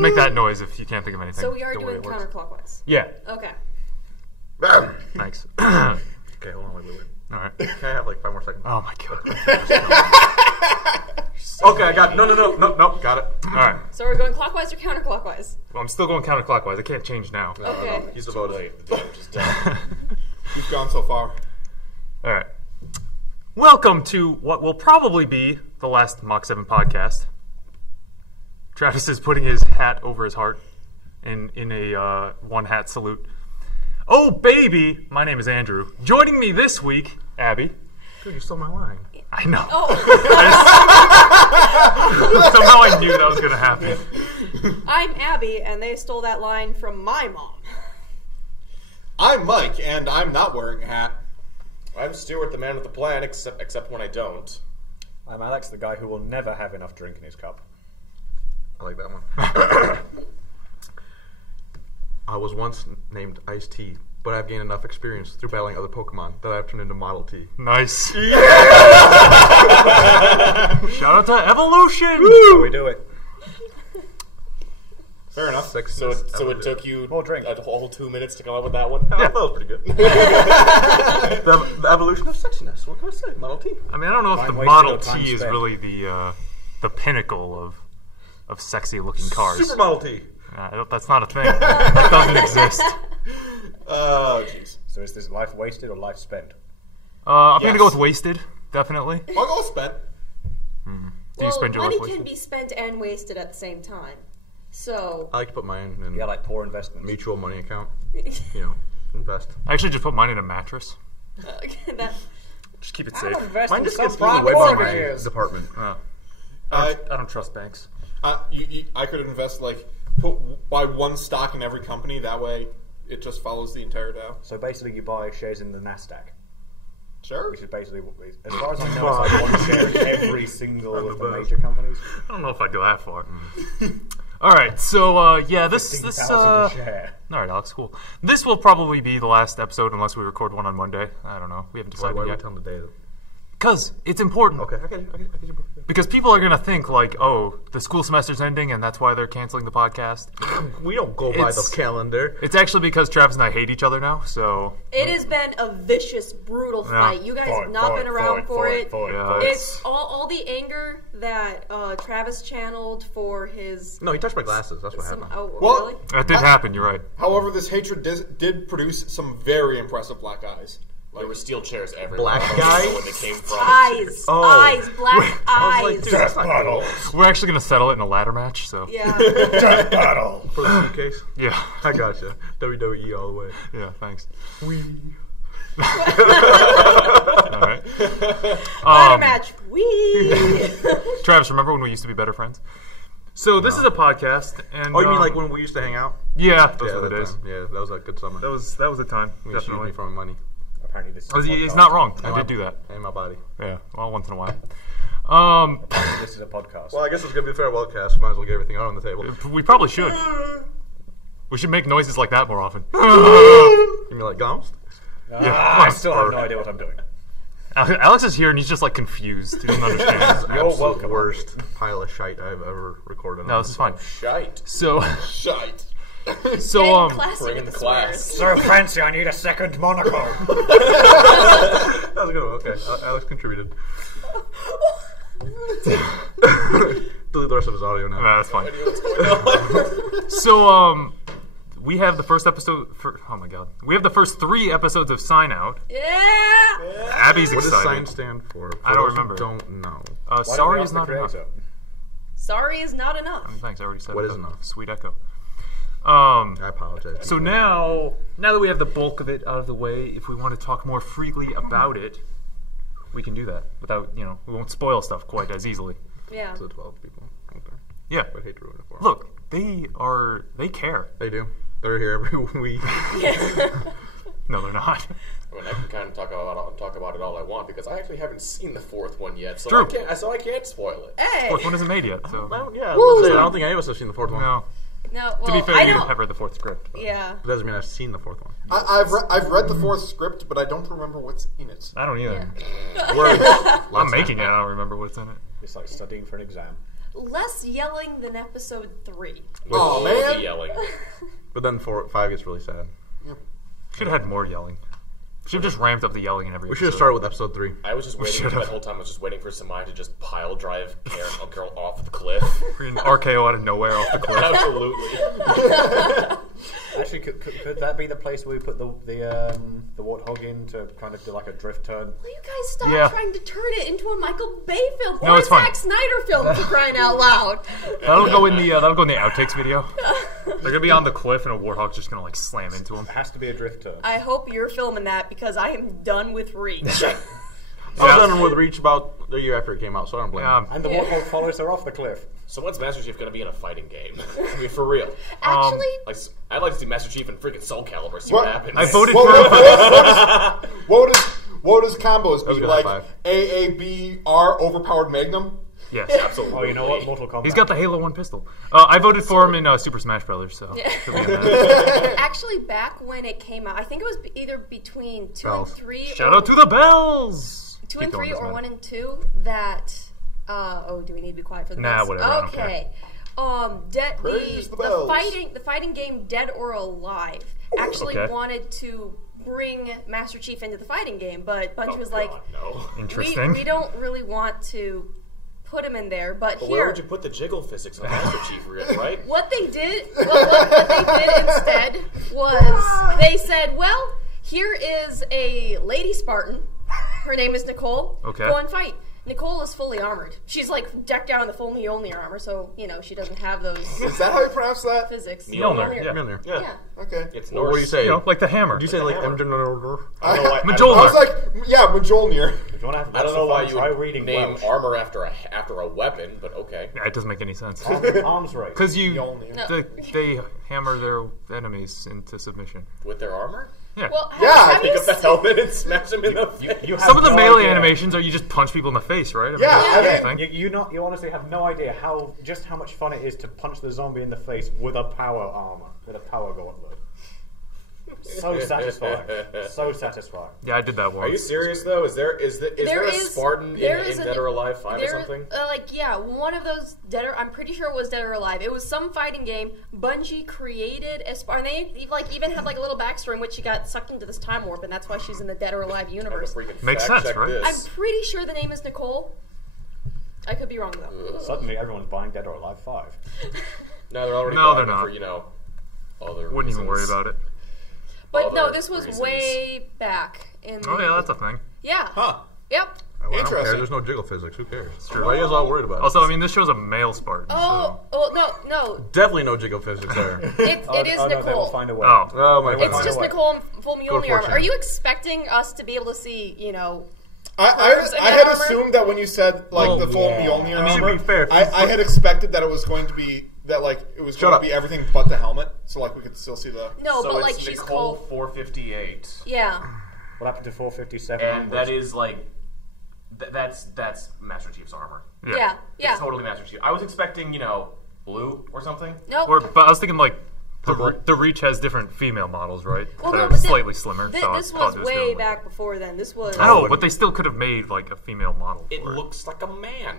Just make that noise if you can't think of anything. So we are doing counterclockwise. Yeah. Okay. Thanks. Okay, hold on, wait. All right. Can I have like 5 more seconds? Oh my god. Okay, I got it. No, got it. All right. So we're going clockwise or counterclockwise? Well, I'm still going counterclockwise. I can't change now. Okay. He's the vote. The damage is done. You've gone so far. All right. Welcome to what will probably be the last Mach7 podcast. Travis is putting his hat over his heart in a one hat salute. Oh, baby! My name is Andrew. Joining me this week, Abby. Dude, you stole my line. I know. Oh. Somehow I knew that was going to happen. I'm Abby, and they stole that line from my mom. I'm Mike, and I'm not wearing a hat. I'm Stuart, the man with the plan, except when I don't. I'm Alex, the guy who will never have enough drink in his cup. I like that one. I was once named Ice-T, but I've gained enough experience through battling other Pokemon that I've turned into Model T. Nice. Yeah! Shout out to Evolution! That's how we do it. Fair enough. Sexiness, So it evolution. took you More drink. a whole 2 minutes to come up with that one? Yeah, that was pretty good. the evolution of sexiness. What can I say? Model T. I mean, I don't know if Time the wasted Model or time T is spent. really the pinnacle of sexy-looking cars. Super Model T. That's not a thing. That doesn't exist. Oh, jeez. So is this life wasted or life spent? I'm going to go Yes. with wasted, definitely. I'll go with spent. Do you spend your life money wasted? can be spent and wasted at the same time. So, I like to put mine in Yeah, like poor investments. mutual money account. You know, invest. I actually just put mine in a mattress. that, Just keep it I safe. don't invest Mine in just some gets eaten away by private my mortgages. department. Oh. I I don't trust banks. I could invest, buy one stock in every company. That way, it just follows the entire Dow. So basically you buy shares in the NASDAQ, Sure. which is basically, as far as I know, it's like one share in every single of the major companies. I don't know if I'd go that far. All right, so yeah, this 15,000 a share. all right, Alex, cool. This will probably be the last episode unless we record one on Monday. I don't know. We haven't Why decided do we yet. tell them the day? Because it's important. Okay. Because people are going to think like, oh, the school semester's ending and that's why they're canceling the podcast. We don't go by the It's- calendar. It's actually because Travis and I hate each other now, so... it has been a vicious, brutal fight. You guys have not been around for it. Yeah, It's all the anger that Travis channeled for his... No, he touched my glasses. That's what some, happened. oh, Well- really? That did happen, you're right. However, this hatred did produce some very impressive black eyes. There were steel chairs everywhere. Black I don't guy? know where they came from. Eyes. Oh. Eyes. Black I was eyes. like, dude, that's not cool. We're actually going to settle it in a ladder match, so... Yeah. Death battle. For the suitcase? Yeah. I gotcha. WWE all the way. Yeah, thanks. Wee. All right. Ladder match. Wee. Travis, remember when we used to be better friends? So this is a podcast, and... Oh, you mean like when we used to hang out? Yeah, that's Yeah, what it that is. time. Yeah, that was a good summer. That was a time, He used to use definitely. me for my money. Apparently this is a He's podcast. not wrong. I And did my- do that. And my body. Yeah, well, once in a while. This is a podcast. Well, I guess it's going to be a farewell cast. Might as well get everything out on the table. We probably should. We should make noises like that more often. You mean like Ghost? I still have no idea what I'm doing. Alex is here and he's just like confused. He doesn't understand. You're Absolute welcome. worst pile of shite I've ever recorded. No, this is fine. Shite. So, Shite. And classic bring in with the the class. swears. So fancy, I need a second monocle. That was a good one. Okay, Alex contributed. Delete the rest of his audio now. no, that's fine. So, we have the first episode oh my god. We have the first 3 episodes of Sign Out. Yeah. Abby's What does excited. sign stand for? I don't remember. Don't know. Why Sorry don't we is ask not the enough. creator? Sorry is not enough. Thanks, I already said What it. is enough? Sweet echo. I apologize. So now that we have the bulk of it out of the way, if we want to talk more freely about it, we can do that without, we won't spoil stuff quite as easily. Yeah. To the 12 people. Okay. Yeah. I'd hate to ruin it for them. Look, they care. They do. They're here every week. No, they're not. I mean, I can kind of talk about it all I want because I actually haven't seen the 4th one yet, so True. I can't spoil it. Hey. Fourth one isn't made yet, so. Yeah, let's say, I don't think any of us have seen the 4th one. No. No, well, To be fair, I you don't. have read the 4th script. But Yeah. It doesn't mean I've seen the 4th one. I've read the 4th script, but I don't remember what's in it. I don't either. Yeah. I'm making it. I don't remember what's in it. It's like studying for an exam. less yelling than episode 3. Oh, man. The yelling. But then 5 gets really sad. Should have had more yelling. Should have just ramped up the yelling in every We should have episode. started with episode 3. I was just waiting should've. that whole time. I was just waiting for Samai to just pile drive a girl off the cliff. Freaking RKO out of nowhere off the cliff. Absolutely. Actually, could that be the place where we put the warthog in to kind of do like a drift turn? Will you guys stop Yeah. trying to turn it into a Michael Bay film No, or a it's fine. Zack Snyder film for crying out loud? That'll go in the outtakes video. They're gonna be on the cliff and a warthog's just gonna like slam into them. It has to be a drift turn. I hope you're filming that because I am done with Reach. I was done with Reach about a year after it came out, so I don't blame Yeah, you. And the warthog follows her off the cliff. So when's Master Chief going to be in a fighting game? I mean, for real. Actually, Like, I'd like to see Master Chief in freaking Soul Calibur, see what happens. I voted What would his combos was be? a good Like high five. AABR overpowered Magnum? yes. Absolutely. Oh, you know what? Mortal Kombat. He's got the Halo 1 pistol. I voted for him in Super Smash Brothers, so he'll be in that. actually, back when it came out, I think it was either between 2 and Bells. 3. Shout out to the bells! 2 Keep and going, 3 or doesn't 1 matter. and 2 that do we need to be quiet for the Nah, bells? whatever, I don't Okay. Praise the The bells. fighting game Dead or Alive actually Okay. wanted to bring Master Chief into the fighting game, but Bungie Oh, was like, God, no. Interesting. we don't really want to put him in there, but But here where would you put the jiggle physics on Master Chief, right? what they did instead was they said, well, here is a lady Spartan. Her name is Nicole. Okay. Go and fight. Nicole is fully armored. She's like decked out in the full Mjolnir armor, so she doesn't have those Is that how you pronounce that? physics. Mjolnir, yeah. Mjolnir. Yeah. Okay. It's What do you Norse. say? You know, like the hammer. Did you say like hammer. Mjolnir? I don't know why. I was Mjolnir. like, yeah, Mjolnir. If you want to have I don't know why you try would reading name Welsh. armor after a weapon, but okay. Yeah, it doesn't make any sense. Arms race. Because Mjolnir. they hammer their enemies into submission. With their armor? Yeah. Well, Yeah, have Pick you up the seen- helmet and smash him in the face. You have Some of the no melee idea. animations are you just punch people in the face, right? I mean, Yeah, that's yeah. the thing. You honestly have no idea how much fun it is to punch the zombie in the face with a power armor, with a power gauntlet. So satisfying. So satisfying. Yeah, I did that once. Are you serious though? Is there There a is- Spartan there in is Dead or Alive 5 or there- something? One of those I'm pretty sure it was Dead or Alive. It was some fighting game. Bungie created a Spartan. They even had like a little backstory in which she got sucked into this time warp, and that's why she's in the Dead or Alive universe. Freaking Makes fact sense, check right? this. I'm pretty sure the name is Nicole. I could be wrong though. Suddenly everyone's buying Dead or Alive 5. No, they're already No, buying they're it not. for other Wouldn't even worry reasons. about it. But Other no, this was reasons. way back in. Oh yeah, that's a thing. Yeah. Huh. Yep. I don't care. Interesting. There's no jiggle physics. Who cares? Why are you guys all worried about it? Also, I mean, this show's a male Spartan. Oh, no. Definitely no jiggle physics there. It is No, they will Nicole. find a way. Oh. Oh my It's It's god. just away. Nicole in full Go to Mjolnir armor. 4chan. Are you expecting us to be able to see, I in had armor? assumed that when you said like Well, the full yeah. Mjolnir I mean, to armor, be fair, I had expected that it was going to be that like it was Shut going up. to be everything but the helmet, so like we could still see the. No, So but like it's she's Nicole called. 458, Yeah. What happened to 457? and onwards? that is like that's Master Chief's armor. Yeah. It's totally Master Chief. I was expecting blue or something. Nope. But I was thinking like the Reach has different female models, right? Well, that no, are but slightly slimmer. so I This thought was it was way doing back before then. This was. I know, but they still could have made like a female model. It for looks like a man.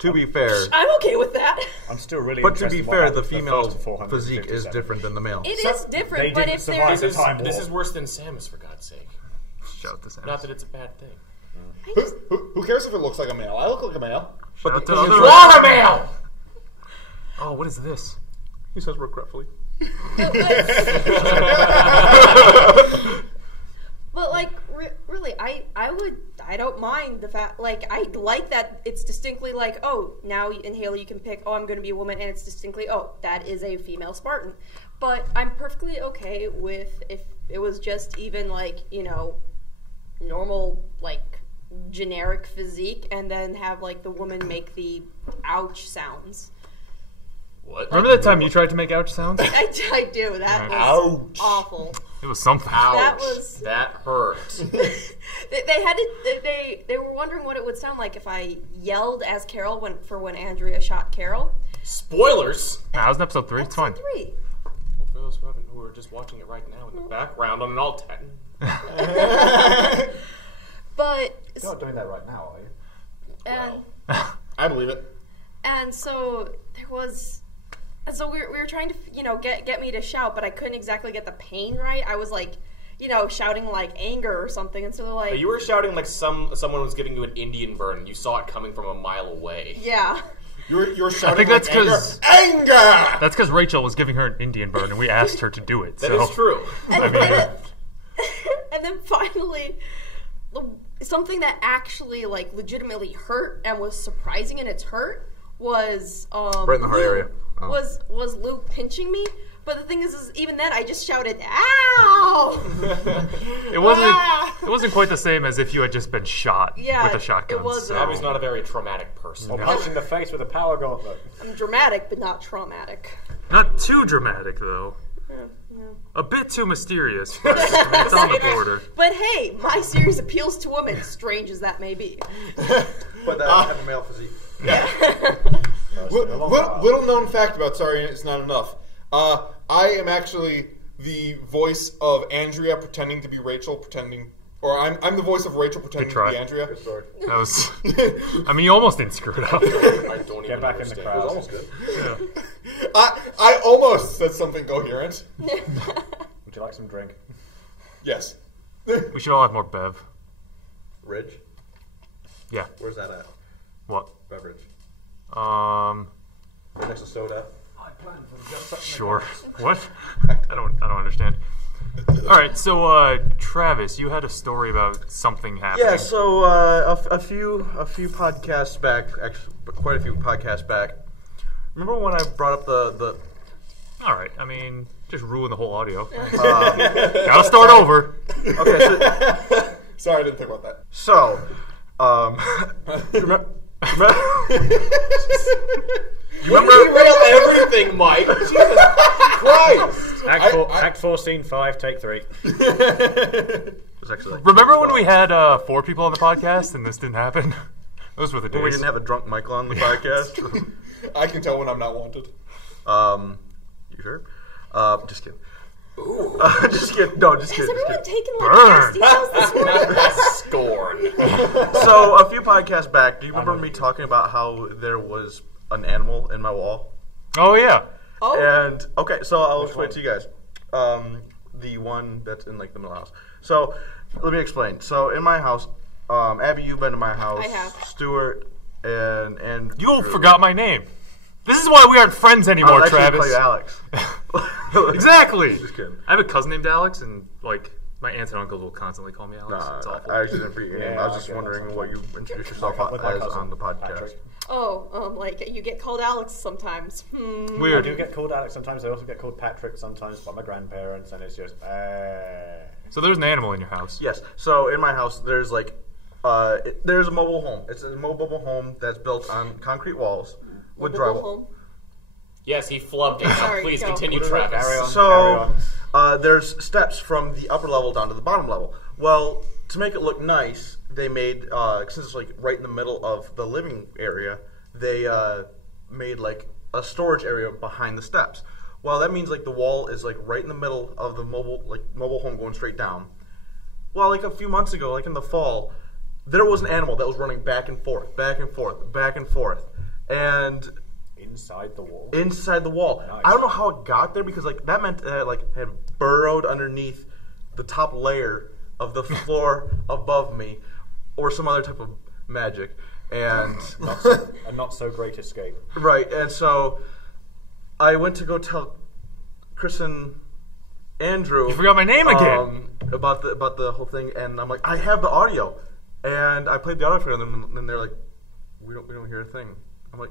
To be fair, I'm okay with that. I'm still really but to interested be in what fair, happened the to female first 457. physique is different than the male. It is different, they but didn't if survive there's. the time This warp. is worse than Samus, for God's sake. Shout out to Sam. Not that it's a bad thing. Who cares if it looks like a male? I look like a male. Shout out to the thing is- other- Water male! Oh, what is this? He says regretfully. But like, really, I don't mind the fact. Like, I like that it's distinctly like, oh, now in Halo you can pick. Oh, I'm going to be a woman, and it's distinctly, oh, that is a female Spartan. But I'm perfectly okay with if it was just even like normal like generic physique, and then have like the woman make the ouch sounds. What? Remember that time you tried to make ouch sounds? I do. That was Ouch. awful. It was something. Ouch. That was- That hurt. They had to. They were wondering what it would sound like if I yelled as Carol when Andrea shot Carol. Spoilers! Nah, it was in episode 3. It's fine. Episode 3. Well, for those who are just watching it right now in the background on an alt 10. But You're not doing that right now, are you? and I believe it. And so there was, and so we were trying to, get me to shout, but I couldn't exactly get the pain right. I was like, shouting like anger or something, and so they're like, You were shouting like someone was giving you an Indian burn, and you saw it coming from a mile away. yeah. You were shouting I think that's like because anger! That's because Rachel was giving her an Indian burn, and we asked her to do it. That is true. And then finally, something that actually like legitimately hurt and was surprising in its hurt was Right in the heart area. Oh. Was Luke pinching me. But the thing is even then I just shouted, "Ow!" It wasn't quite the same as if you had just been shot with a shotgun. it wasn't. Abby's not a very traumatic person. Or punch in the face with a power gauntlet. I'm dramatic, but not traumatic. Not too dramatic, though. No. A bit too mysterious. But it's on the border. But hey, my series appeals to women, strange as that may be. But that have a male physique. Little known fact about Sorry It's Not Enough. I am actually the voice of Andrea pretending to be Rachel, or I'm the voice of Rachel pretending to be Andrea. Good story. That was. I mean, you almost didn't screw it up. I don't Get even back in the understand. crowd. It was almost good. Yeah. I almost said something coherent. Would you like some drink? Yes. We should all have more Bev. Ridge? Yeah. Where's that at? What? Beverage. Um. Right next to soda. Sure. What? I don't understand. All right. So, Travis, you had a story about something happening. Yeah, so a few podcasts back, actually quite a few podcasts back. Remember when I brought up the All right. I mean, just ruin the whole audio. Gotta start over. okay, so, Sorry, I didn't think about that. so you remember Derail everything, Mike. Jesus Christ. Act 4, Scene 5, Take 3. It's actually like Remember when we had 4 people on the podcast and this didn't happen? Those were the days. we didn't have a drunk Michael on the podcast? I can tell when I'm not wanted. You sure? Just kidding. Ooh. Just kidding. No, just Has kidding. everyone taken like Burn. details this morning? Scorn. So a few podcasts back, do you remember me talking about how there was an animal in my wall? Oh yeah. Oh, And okay, so I'll explain it to you guys. The one that's in like the middle of the house. So let me explain. So in my house, Abby, you've been to my house. I have. Stuart and You Drew. forgot my name. This is why we aren't friends anymore, I'll actually Travis. call you Alex. Exactly. Just kidding. I have a cousin named Alex, and like my aunts and uncles will constantly call me Alex. It's awful. I actually didn't forget your name. Yeah, I was I just get that wondering what you introduce yourself With my as cousin, on the podcast. Patrick. like you get called Alex sometimes. I Weird. do get called Alex sometimes. I also get called Patrick sometimes by my grandparents, and it's just, So there's an animal in your house. Yes. So in my house, there's like, there's a mobile home. It's a mobile home that's built on concrete walls with Mobile drywall. home. Yes, he flubbed it. Now Sorry, please go. continue, Carry on, Travis. carry So on. there's steps from the upper level down to the bottom level. Well, to make it look nice, they made since it's like right in the middle of the living area, they made like a storage area behind the steps. Well, that means like the wall is like right in the middle of the mobile home going straight down. Well, like a few months ago, like in the fall, there was an animal that was running back and forth, back and forth, back and forth, and Inside the wall. inside the wall. Nice. I don't know how it got there because like that meant it like had burrowed underneath the top layer of the floor above me, or some other type of magic. And A not so great escape. right, and so I went to go tell Chris and Andrew. You forgot my name again. About the whole thing, and I'm like, I have the audio, and I played the audio for them, and they're like, we don't hear a thing. I'm like,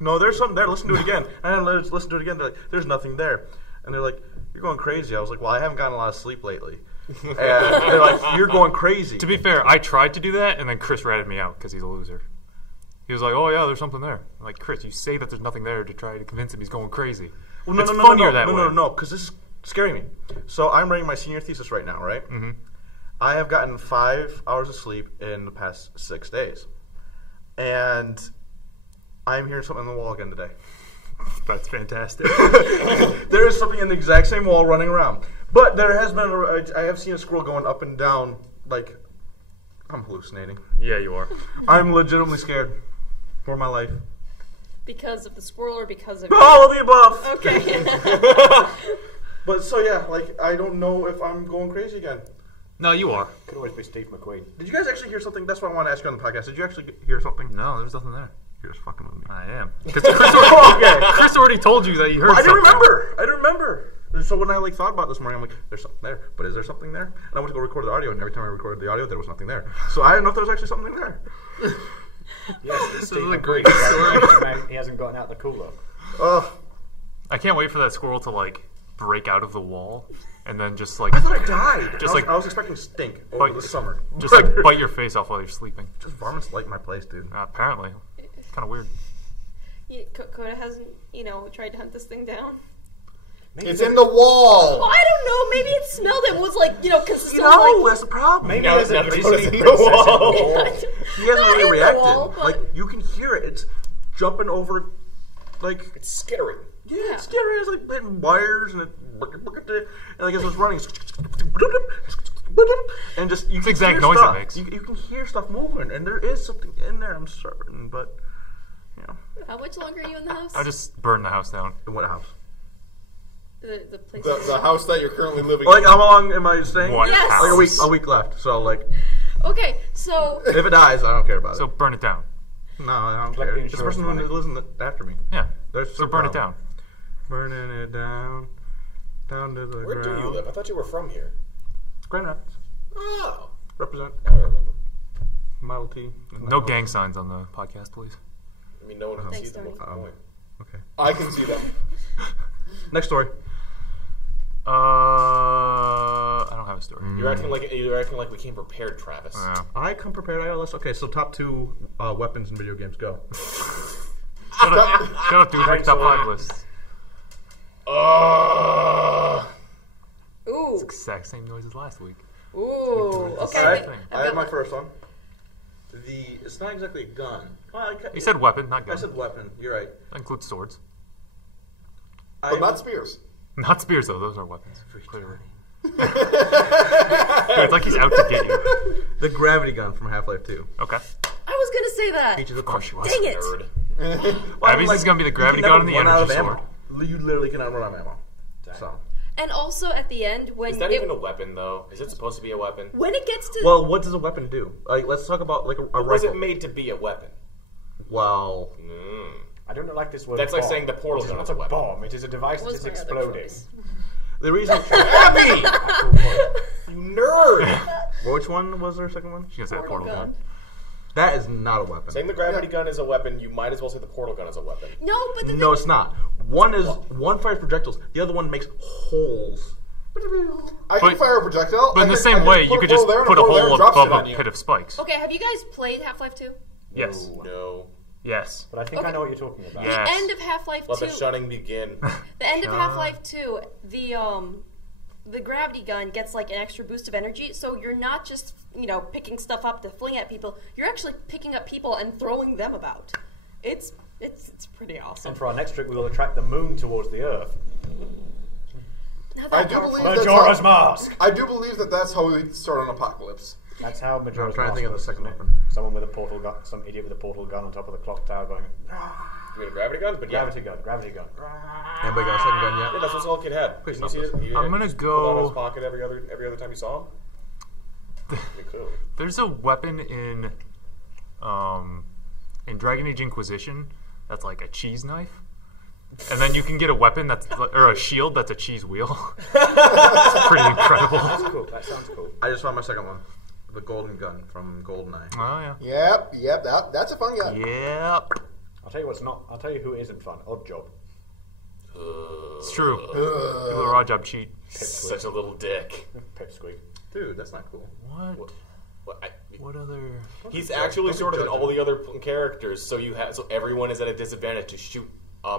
no, there's something there. Listen to it again. And I listen to it again. They're like, there's nothing there. And they're like, you're going crazy. I was like, well, I haven't gotten a lot of sleep lately. And they're like, you're going crazy. To be fair, I tried to do that, and then Chris ratted me out because he's a loser. He was like, "Oh yeah, there's something there." I'm like, Chris, you say that there's nothing there to try to convince him he's going crazy. Well, It's funnier that way. No, because this is scaring me. So I'm writing my senior thesis right now, right? Mhm. I have gotten 5 hours of sleep in the past 6 days. And I'm hearing something on the wall again today. That's fantastic. There is something in the exact same wall running around. But there has been, I have seen a squirrel going up and down, like, I'm hallucinating. Yeah, you are. I'm legitimately scared for my life. Because of the squirrel or because of All of the above. Okay. But so yeah, like I don't know if I'm going crazy again. No, you are. Could always be Steve McQueen. Did you guys actually hear something? That's what I want to ask you on the podcast. Did you actually hear something? No, there's nothing there. You're just fucking with me. I am. Because Chris already told you that you heard I something. I didn't remember. And so when I like thought about this morning, I'm like, there's something there. But is there something there? And I went to go record the audio, and every time I recorded the audio, there was nothing there. So I didn't know if there was actually something there. Yes, This Steve is a McQueen. great story. He hasn't gotten out the cooler. I can't wait for that squirrel to like break out of the wall and then just like I thought I died. Just I was expecting stink over Bite- the summer. just like bite your face off while you're sleeping. Just varmints light my place, dude. Apparently, it's kind of weird. Coda hasn't, tried to hunt this thing down. It's in the wall. Oh, I don't know. Maybe it smelled it and was like, consistent. That's the problem. Maybe Now- there's now a Dakota's Disney in the princess wall. in the wall. He hasn't Not really in the reacted. wall, but- Like you can hear it. It's jumping over. Like It's skittering. yeah, it's scary. It's like hitting wires and like as it's running, and just you can exact hear noise it stuff. makes. You can hear stuff moving, and there is something in there. I'm certain, but How much longer are you in the house? I'll just burn the house down. in what house? The place. The house that you're currently living Like in. how long am I staying? What Yes. house? Like a week left. So like, Okay, so if it dies, I don't care about So it. burn it down. No, I don't Collect care. the It's the person insurance who lives in after me. Yeah. That's So the burn it problem. down. Burning it down to the Where ground. do you live? I thought you were from here. Grand Rapids. Oh. Represent I remember. Model T. No gang signs on the podcast, please. I mean, no one can Thanks, see them. Tony. What's the point? Okay. I can see them. Next story. I don't have a story. You're acting like we came prepared, Travis. Yeah. I come prepared. I got a list. Okay, so top 2 weapons in video games. Go. Shut up, dude. Break top 5 list. ooh, Exact same noise as last week. ooh. Okay, All right. thing. I have my first one. It's not exactly a gun. Well, You said weapon, not I gun. said weapon. You're right. That includes swords. But not spears. Not spears, though. Those are weapons. Clearly. Dude, it's like he's out to get you. The gravity gun from Half-Life 2. Okay. I was gonna say that. Features a Of course she was. Dang it! Nerd. Abby's is gonna be the gravity gun and the energy sword. You literally cannot run out of ammo. So. And also at the end when Is that even a weapon, though? Is it supposed to be a weapon? when it gets to Well, what does a weapon do? Like, let's talk about like a Was rifle. it made to be a weapon? Well, I don't like this word. That's like bomb. saying the portal It is gun not is a a weapon. bomb. It is a device that was is my other exploding. choice. the reason. Abby! Actual point. You nerd! Which one was their second one? She's gonna say the portal gun. That is not a weapon. Saying the gravity gun is a weapon, you might as well say the portal gun is a weapon. No, but the No, thing, it's not. One fires projectiles. The other one makes holes. I can But- fire a projectile. But in I the can- same I can way, you put could a just hole there and put a hole there hole and drop shit above on a you. pit of spikes. okay, have you guys played Half-Life 2? Yes. No. Yes. But I think I Okay. know what you're talking about. Yeah. The Yes. end of Half-Life 2. Let the shunning begin. The end of Half-Life 2, the gravity gun gets like an extra boost of energy, so you're not just, picking stuff up to fling at people. You're actually picking up people and throwing them about. It's pretty awesome. And for our next trick, we will attract the moon towards the Earth. Not I that do powerful. believe Majora's Mask. I do believe that that's how we start an apocalypse. That's how Majora's I'm trying to Mask think of the works, second isn't it? weapon. Someone with a portal gun, some idiot with a portal gun on top of the clock tower going, You mean a gravity gun? But yeah. gravity gun, gravity gun. Anybody got a second gun yet? Yeah, that's what the little kid had. Didn't you see it? I'm gonna Pulled out of his go. pocket every other time you saw him. Cool. There's a weapon in Dragon Age Inquisition that's like a cheese knife, and then you can get a weapon or a shield that's a cheese wheel. It's pretty incredible. Cool. That sounds cool. I just found my second one. The golden gun from GoldenEye. Oh yeah. Yep. That's a fun guy. Yep. I'll tell you what's not. I'll tell you who isn't fun. Odd Job. It's true. People are odd job cheat. Such a little dick. Pipsqueak. Dude, that's not cool. What? What other? He's actually shorter than all the other characters, so everyone is at a disadvantage to shoot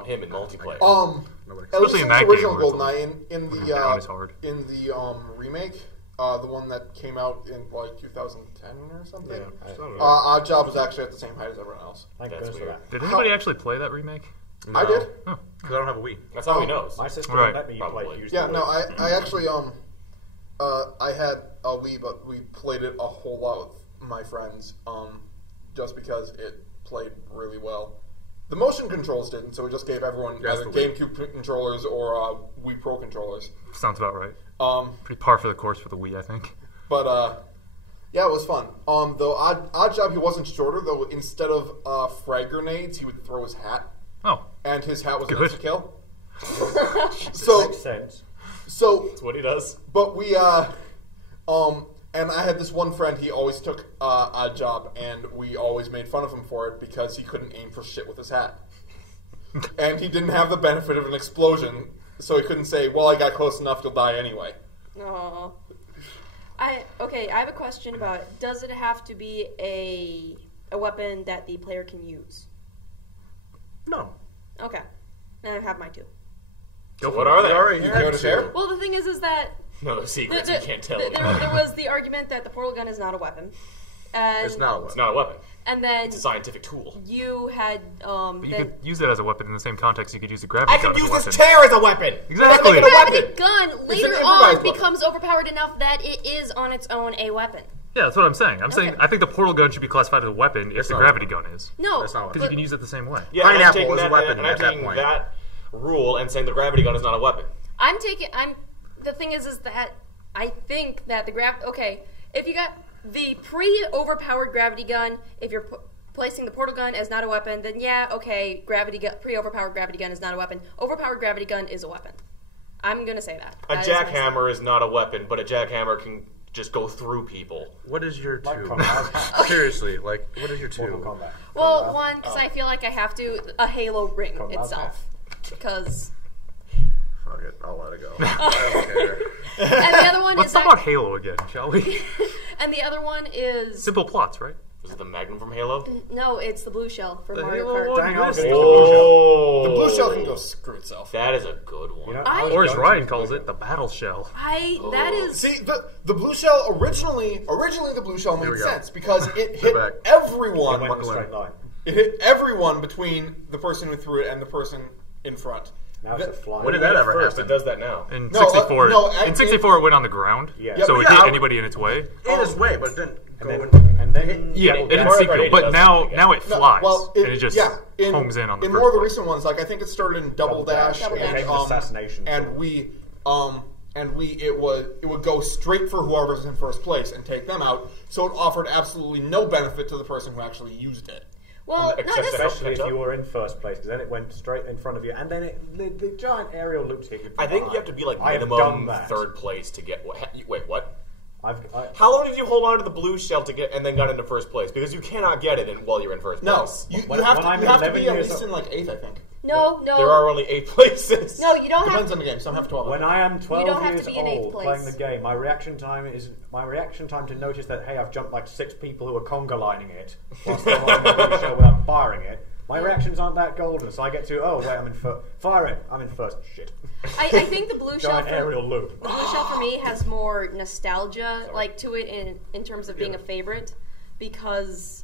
him in multiplayer. Nobody. Ever Especially in since that the original game where it's GoldenEye, in down is hard. the remake, the one that came out in like 2010 or something. Yeah. Odd Job was actually at the same height as everyone else. Thank That's goodness for weird. that. Did anybody actually play that remake? I did. Because I don't have a Wii. That's how he knows. My sister Right, let me probably. play. Use Yeah, the no, Wii. I actually I had a Wii, but we played it a whole lot with my friends, just because it played really well. The motion controls didn't, so we just gave everyone Yes, either the Wii. GameCube controllers or Wii Pro controllers. Sounds about right. Pretty par for the course for the Wii, I think. But yeah, it was fun. Though odd job, he wasn't shorter. Though instead of frag grenades, he would throw his hat, Oh, and his hat was an Good. insta kill. Makes sense. So That's what he does. But we, and I had this one friend, he always took odd job, and we always made fun of him for it because he couldn't aim for shit with his hat. And he didn't have the benefit of an explosion, so he couldn't say, well, I got close enough, you'll die anyway. Aw. I have a question about, does it have to be a weapon that the player can use? No. Okay. Then I have mine too. So what are they? Alright, You go to share? Well, the thing is that No, they're secrets. there, You can't tell. there was the argument that the portal gun is not a weapon. And, It's not a It's weapon. not a weapon. And then It's a scientific tool. you had, but you then could use it as a weapon in the same context you could use a gravity I gun could as use a weapon. this chair as a weapon. Exactly. the Make it a gravity weapon. gun later an on improvised weapon. becomes overpowered enough that it is on its own a weapon. Yeah, that's what I'm saying. I'm saying I think the portal gun should be classified as a weapon if the not a gravity gun is. No, That's not a Because you can use it the same way. Yeah, and I'm Pineapple taking is a that, weapon and I'm at that taking point. that rule and saying the gravity gun is not a weapon. the thing is that I think that okay, if you got the pre-overpowered gravity gun, if you're placing the portal gun as not a weapon, then yeah, okay, pre-overpowered gravity gun is not a weapon. Overpowered gravity gun is a weapon. I'm gonna say that. A That is my jackhammer is not a weapon, but a jackhammer can just go through people. What is your Like two? Combat. Seriously, like, what is your Mortal two? Kombat. Well, one, because I feel like I have to, a Halo ring Combat. itself. Because, Fuck it, I'll let it go. I don't care. and the other one Let's is talk that, about Halo again, shall we? and the other one is, Simple plots, right? Was it the Magnum from Halo? no, it's the blue shell for The Mario Halo Kart. one? Dang, I was Yes. gonna use the blue shell. Oh, The blue shell can go screw itself. That is a good one. You know, I- was Or as going to Ryan use calls the it, the battle shell. That is, See, the blue shell originally the blue shell made we go. sense because it hit back. everyone. It went in a straight line. It hit everyone between the person who threw it and the person in front. Now it's a fly. When did that ever First, happen? it does that now. In No, 64, in 64 it went on the ground, Yeah. so Yeah, it but hit yeah, anybody in its way. In its way, but it didn't go And in. then, and then Yeah, double it didn't down. sequel, Mario Kart but does now that again. now it No, flies, well, and it just homes in on the in first more of the place. recent ones. Like I think it started in Double Dash, Double Dash. and, Assassination. and we it would go straight for whoever's in first place and take them out. So it offered absolutely no benefit to the person who actually used it. well, not except that- necessarily. Especially if you were in first place, because then it went straight in front of you, and then the giant aerial loops hit you. I think you have to be like I have done minimum that. third place to get. Wait, what? I, How long did you hold on to the blue shell to get and then got into first place? Because you cannot get it while you're in first No, place. you When have I'm to be 11 at years least old- in like 8th, I think. No, no. There are only 8 places. No, you don't Depends have. on the game. Some have 12. when I am 12 don't have to years be in eighth old place. playing the game, my reaction time to notice that hey, I've jumped like 6 people who are conga lining it whilst they're on the blue shell without firing it. My reactions aren't that golden, so I get to wait, I'm in first. Fire it. I'm in first. Shit. I think the blue shell. Giant aerial loop. The blue shell for me has more nostalgia, like to it in terms of being a favorite, because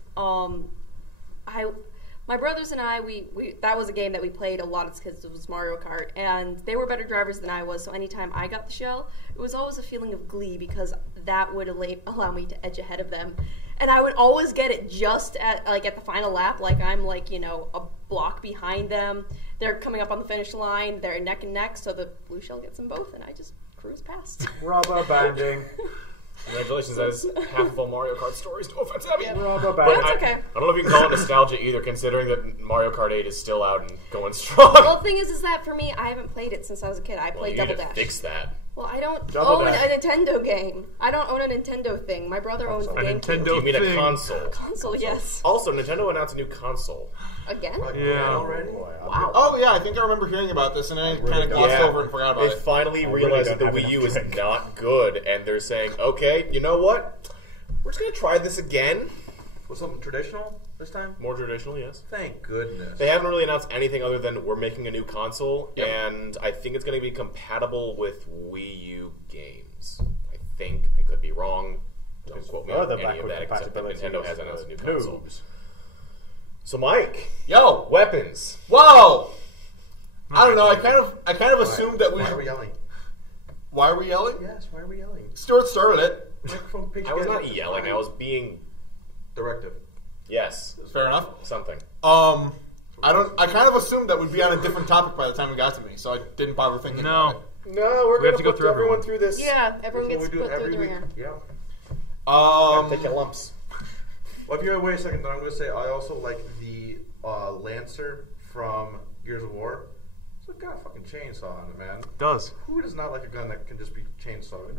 my brothers and I, we that was a game that we played a lot as kids. It was Mario Kart, and they were better drivers than I was. So anytime I got the shell, it was always a feeling of glee because that would allow me to edge ahead of them, and I would always get it just at the final lap. Like I'm a block behind them. They're coming up on the finish line. They're neck and neck, so the blue shell gets them both, and I just cruise past. Rubber banding. Congratulations, that is half of all Mario Kart stories. No offense, Abby. Rubber But banding. That's okay. I don't know if you can call it nostalgia either, considering that Mario Kart 8 is still out and going strong. Well, the thing is that for me, I haven't played it since I was a kid. I Well, played you Double need to Dash. fix that. Well, I don't Double own Dash. a Nintendo game. I don't own a Nintendo thing. My brother owns the A GameCube. Nintendo Do you mean a thing. console? Console, yes. Also, Nintendo announced a new console. Again? Yeah. Already? Wow. Oh yeah, I think I remember hearing about this, and I kind of glossed over and forgot about They it. finally really realized don't that the have Wii U enough is drink. not good, and they're saying, okay, you know what? We're just going to try this again. Was something traditional this time? More traditional, yes. Thank goodness. They haven't really announced anything other than we're making a new console, Yep. and I think it's going to be compatible with Wii U games. I think. I could be wrong. Don't quote me on Further any of backward that, except that compatibility. Nintendo has announced a new console. Noobs. So, Mike, Yo, weapons. whoa! I don't know. I kind of assumed that we. Why are we yelling? Why are we yelling? Yes, why are we yelling? Stuart started it. Microphone picture. I was not yelling. I was being, Directive. yes, Fair enough. something. I I kind of assumed that would be on a different topic by the time it got to me, so I didn't bother thinking No. about it. No, we're We have going to go put through everyone everyone. through this. Yeah, everyone That's gets what we do put through every the week. ringer. Yeah. Take your lumps. Well, if you're gonna wait a second, then I'm gonna say I also like the Lancer from Gears of War. It's got a fucking chainsaw on it, man. Does. Who does not like a gun that can just be chainsawed?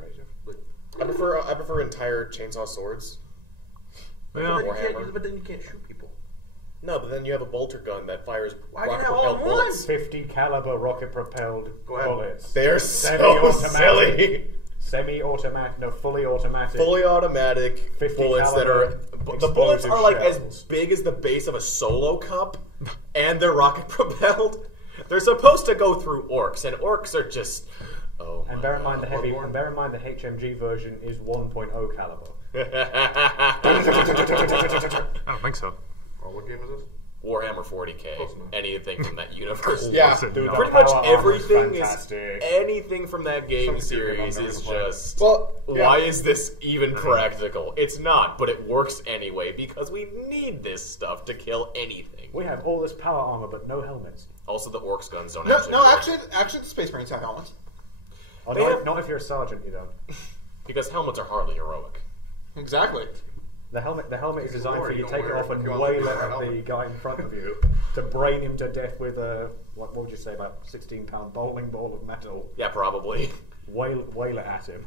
Like, I prefer entire chainsaw swords. Yeah. but then you can't shoot people. No, but then you have a bolter gun that fires Why can't I rocket-propelled have all at bullets. 50 caliber rocket propelled Go ahead. bullets. They're so Semi-automatic. silly. Semi-automatic, no, fully automatic. Fully automatic 50 bullets that are... caliber The bullets explosive are like shells. as big as the base of a solo cup, and they're rocket propelled. They're supposed to go through orcs, and orcs are just... Oh, And bear in mind the heavy. Bloodborne? And bear in mind the HMG version is 1.0 caliber. I don't think so. Oh, what game is this? Warhammer 40k, Close enough. anything from that universe. Yeah, Listen, dude, no. Pretty Power much armor's everything is fantastic. anything from that game Some shit series I'm never is gonna play. just Well, yeah. why is this even practical? It's not, but it works anyway because we need this stuff to kill anything. We have all this power armor, but no helmets. Also, the orcs guns don't No, actually. no, work. actually, the Space Marines have helmets. Oh, They not, have- not if you're a sergeant, you don't. because helmets are hardly heroic. Exactly. The helmet is designed Lord, for you you to don't take it wear off and you don't wail wear it a at the helmet. guy in front of you to brain him to death with a what would you say, about 16-pound bowling ball of metal. Yeah, probably. Wail it at him.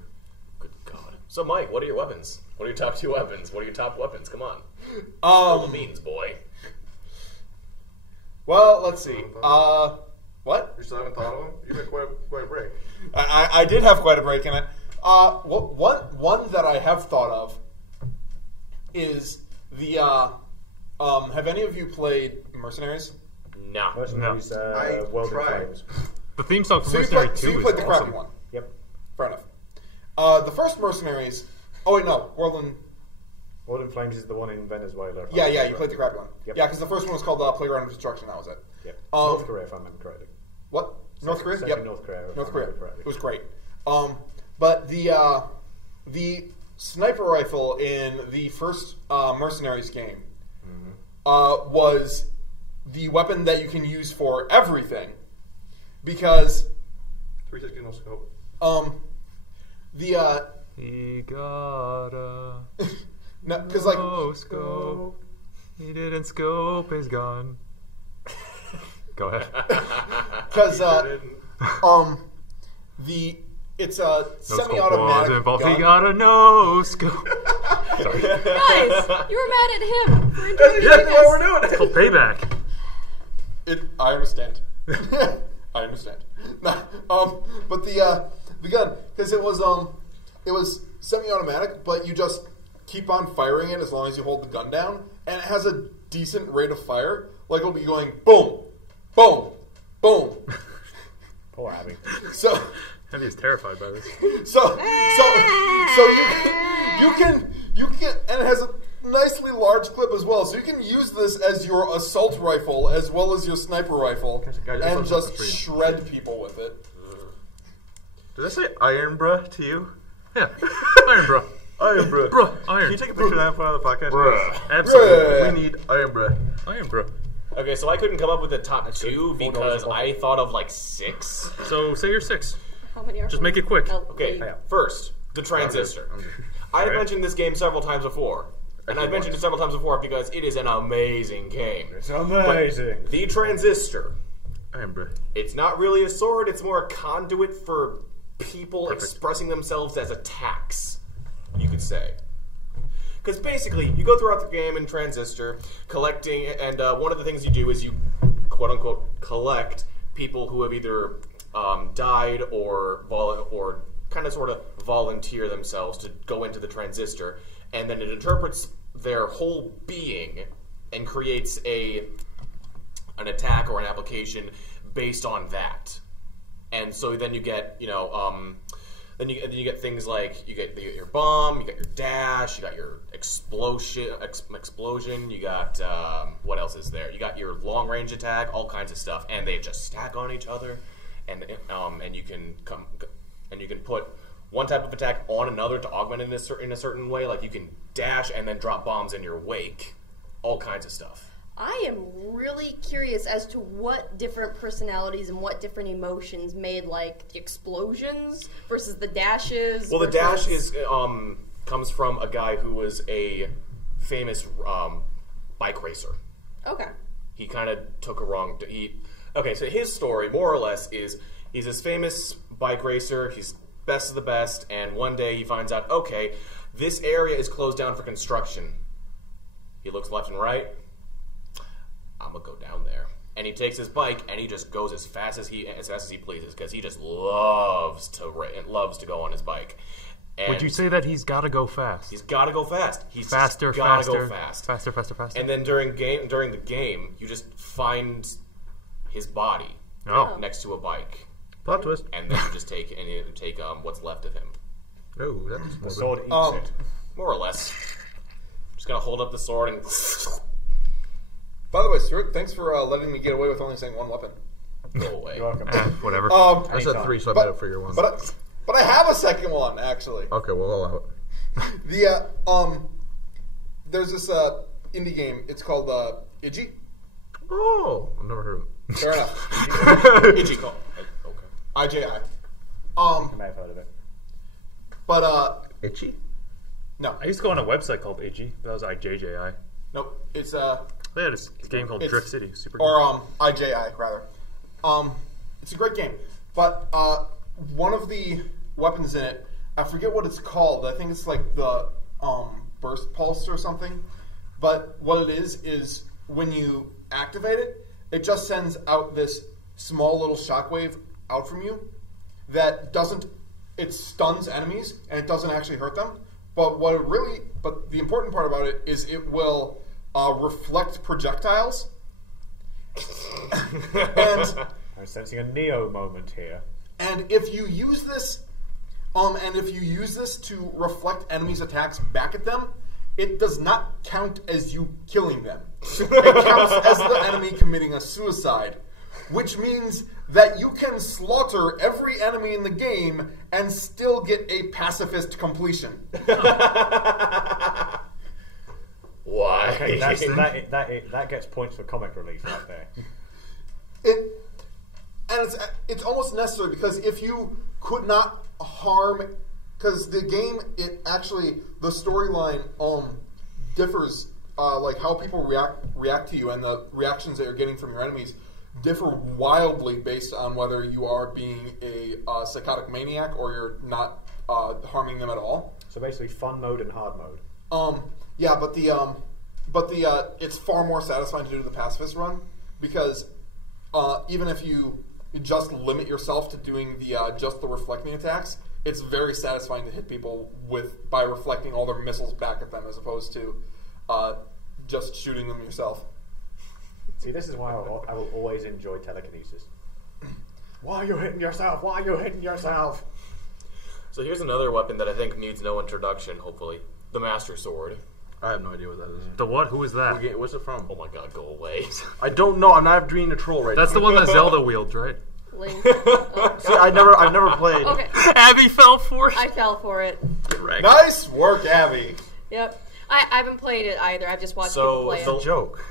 Good God. So, Mike, what are your weapons? What are your top 2 weapons? What are your top weapons? Come on. Spill the beans, boy. Well, let's see. What? You still haven't thought of them? You've been quite a break. I did have quite a break in it. One that I have thought of is the. Have any of you played Mercenaries? No. Mercenaries, I World in tried. Flames. The theme song for So you Mercenary played, 2 so you is played the awesome. crappy one. Yep. Fair enough. The first Mercenaries. Oh wait, no, World in. World in Flames is the one in Venezuela. if I Yeah, remember you played the crappy one. Yep. Yeah, because the first one was called Playground of Destruction. That was it. Yep. Um, North Korea, if I remember correctly. What? North Korea? Second Yep. North Korea. if I North Korea. remember correctly. It was great. But the sniper rifle in the first Mercenaries game was the weapon that you can use for everything, because 360 no scope. the He got a no, because like no scope. He didn't scope his gun. Go ahead. because it's a No scope semi-automatic was involved. gun. He got a no scope. Sorry. Guys, you were mad at him for That's introducing exactly what we're us. doing. It's called payback. I understand. I understand. But the gun, because it was semi-automatic, but you just keep on firing it as long as you hold the gun down, and it has a decent rate of fire. Like it'll be going boom, boom, boom. Poor Abby. So Heavy is terrified by this. so you can, and it has a nicely large clip as well. So you can use this as your assault rifle as well as your sniper rifle, Guys, and just just listen to the stream. shred people with it. Did I say iron bruh to you? Yeah. Iron bro. Iron bruh. Bruh. Iron. Can you take a picture of that and put it on the podcast? Bruh. Absolutely. We need iron bruh. Iron bro. Okay, so I couldn't come up with the top 2 because I thought of like 6. So say you're 6. How many are Just make it quick. No, Okay, wait. first, the transistor. I've Alright. mentioned this game several times before. And I've mentioned it several times before because it is an amazing game. It's amazing. The transistor. Iron bruh. It's not really a sword, it's more a conduit for people expressing themselves as attacks, you could say. Because basically, you go throughout the game in Transistor, collecting, and one of the things you do is you, quote-unquote, collect people who have either died or kind of sort of volunteer themselves to go into the Transistor, and then it interprets their whole being and creates an attack or an application based on that. And so then you get, then you get things like you get your bomb, you got your dash, you got your explosion, you got what else is there? You got your long range attack, all kinds of stuff, and they just stack on each other, and you can put one type of attack on another to augment it in a certain way. Like you can dash and then drop bombs in your wake, all kinds of stuff. I am really curious as to what different personalities and what different emotions made like the explosions versus the dashes. Well, the versus- dash is comes from a guy who was a famous bike racer. Okay. He kind of took a wrong. Okay, so his story, more or less, is he's this famous bike racer. He's best of the best, and one day he finds out, okay, this area is closed down for construction. He looks left and right. I'm gonna go down there, and he takes his bike and he just goes as fast as he pleases because he just loves to go on his bike. And Would you say that he's got to go fast? he's got to go fast. He's Faster, gotta faster, go fast. faster, faster, faster. And then during the game, you just find his body Oh. next to a bike, Plot twist. and then you just take what's left of him, Oh, that's The morbid. sword eats it. more or less. Just gonna hold up the sword and. By the way, Stuart, thanks for letting me get away with only saying one weapon. Go away. You're welcome. Whatever. I said Anytime. 3, so I made up for your one. But I have a second one actually. Okay, well, I'll allow it. There's this indie game. It's called Iji. Oh, I've never heard of it. Fair enough. Ichigo. Okay. IJI. I may have heard of it. But Itchy? no, I used to go on a website called AG. That was IJJI. nope. It's They had a game called It's- Drift City. Super good. or IJI rather. It's a great game, but one of the weapons in it, I forget what it's called. I think it's like the burst pulse or something. But what it is when you activate it, it just sends out this small little shockwave out from you that doesn't. It stuns enemies and it doesn't actually hurt them. But but the important part about it is it will reflect projectiles. And I'm sensing a Neo moment here. if you use this, to reflect enemies' attacks back at them, it does not count as you killing them. It counts as the enemy committing a suicide, which means that you can slaughter every enemy in the game and still get a pacifist completion. Why? That gets points for comic relief right there. It's almost necessary because if you could not harm, because the game, the storyline differs, like how people react to you and the reactions that you're getting from your enemies differ wildly based on whether you are being a psychotic maniac or you're not harming them at all. So basically, fun mode and hard mode. Yeah, but it's far more satisfying to do the pacifist run because even if you just limit yourself to doing just the reflecting attacks, it's very satisfying to hit people by reflecting all their missiles back at them as opposed to just shooting them yourself. See, this is why I will always enjoy telekinesis. Why are you hitting yourself? Why are you hitting yourself? So here's another weapon that I think needs no introduction, hopefully. The Master Sword. I have no idea what that is. The what? Who is that? What's it from? Oh my god, go away. I don't know. I'm not dreaming a troll right That's now. the one that Zelda wields, right? Link. See, I've never played. Okay, Abby fell for it. I fell for it. Nice work, Abby. Yep. I haven't played it either. I've just watched people play It's a it. joke.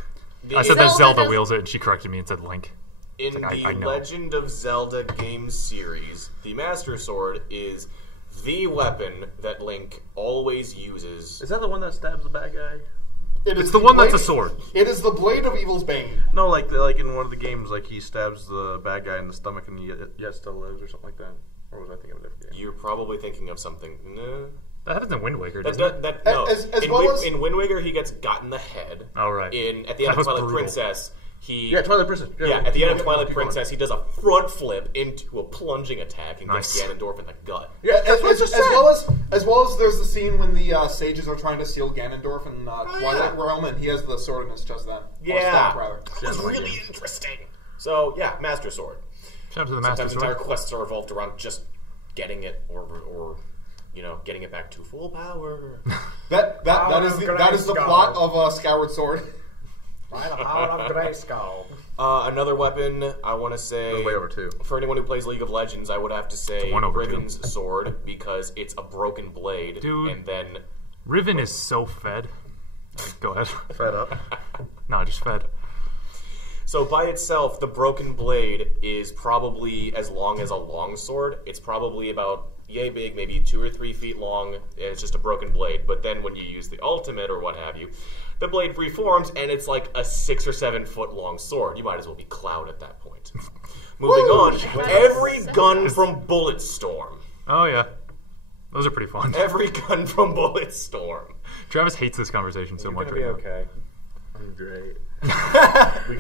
I said that Zelda Zelda does- wields it, and she corrected me and said Link. In like, the I know. Legend of Zelda game series, the Master Sword is the weapon that Link always uses. Is that the one that stabs the bad guy? It's the one that's a sword. It is the blade of evil's bane. No, like in one of the games, like he stabs the bad guy in the stomach and he yet still lives or something like that. Or was I thinking of a different game? You're probably thinking of something. No. That happens in Wind Waker, doesn't it? No. As in, well Wind, as- in Wind Waker, he gets got in the head. Oh, right. At the That end of was Twilight brutal. Princess, he Yeah, Twilight Princess. Yeah, at the end of keep Twilight going. Princess, he does a front flip into a plunging attack and Nice. gets Ganondorf in the gut. Yeah, as what I just well as there's the scene when the sages are trying to seal Ganondorf in Twilight Realm, and he has the sword in his chest then. Or Yeah, staff, rather. that was really interesting. So yeah, Master Sword. Shout out to the Master Sometimes Sword. entire quests are revolved around just getting it, or getting it back to full power. That is the plot of Skyward Sword. By the power of Grayskull. Another weapon, I want to say, Goes way over two. for anyone who plays League of Legends, I would have to say It's 1 over 2. Riven's sword because it's a broken blade, Dude. and then Riven is so fed. Go ahead. Fed up. No, just fed. So by itself, the broken blade is probably as long as a longsword. It's probably about yay big, maybe 2 or 3 feet long. It's just a broken blade. But then when you use the ultimate or what have you, the blade reforms and it's like a 6 or 7 foot long sword. You might as well be Cloud at that point. Moving on, every gun from Bulletstorm. Oh yeah, those are pretty fun. Every gun from Bulletstorm. Travis hates this conversation so You're much gonna be right now. okay. I'm great.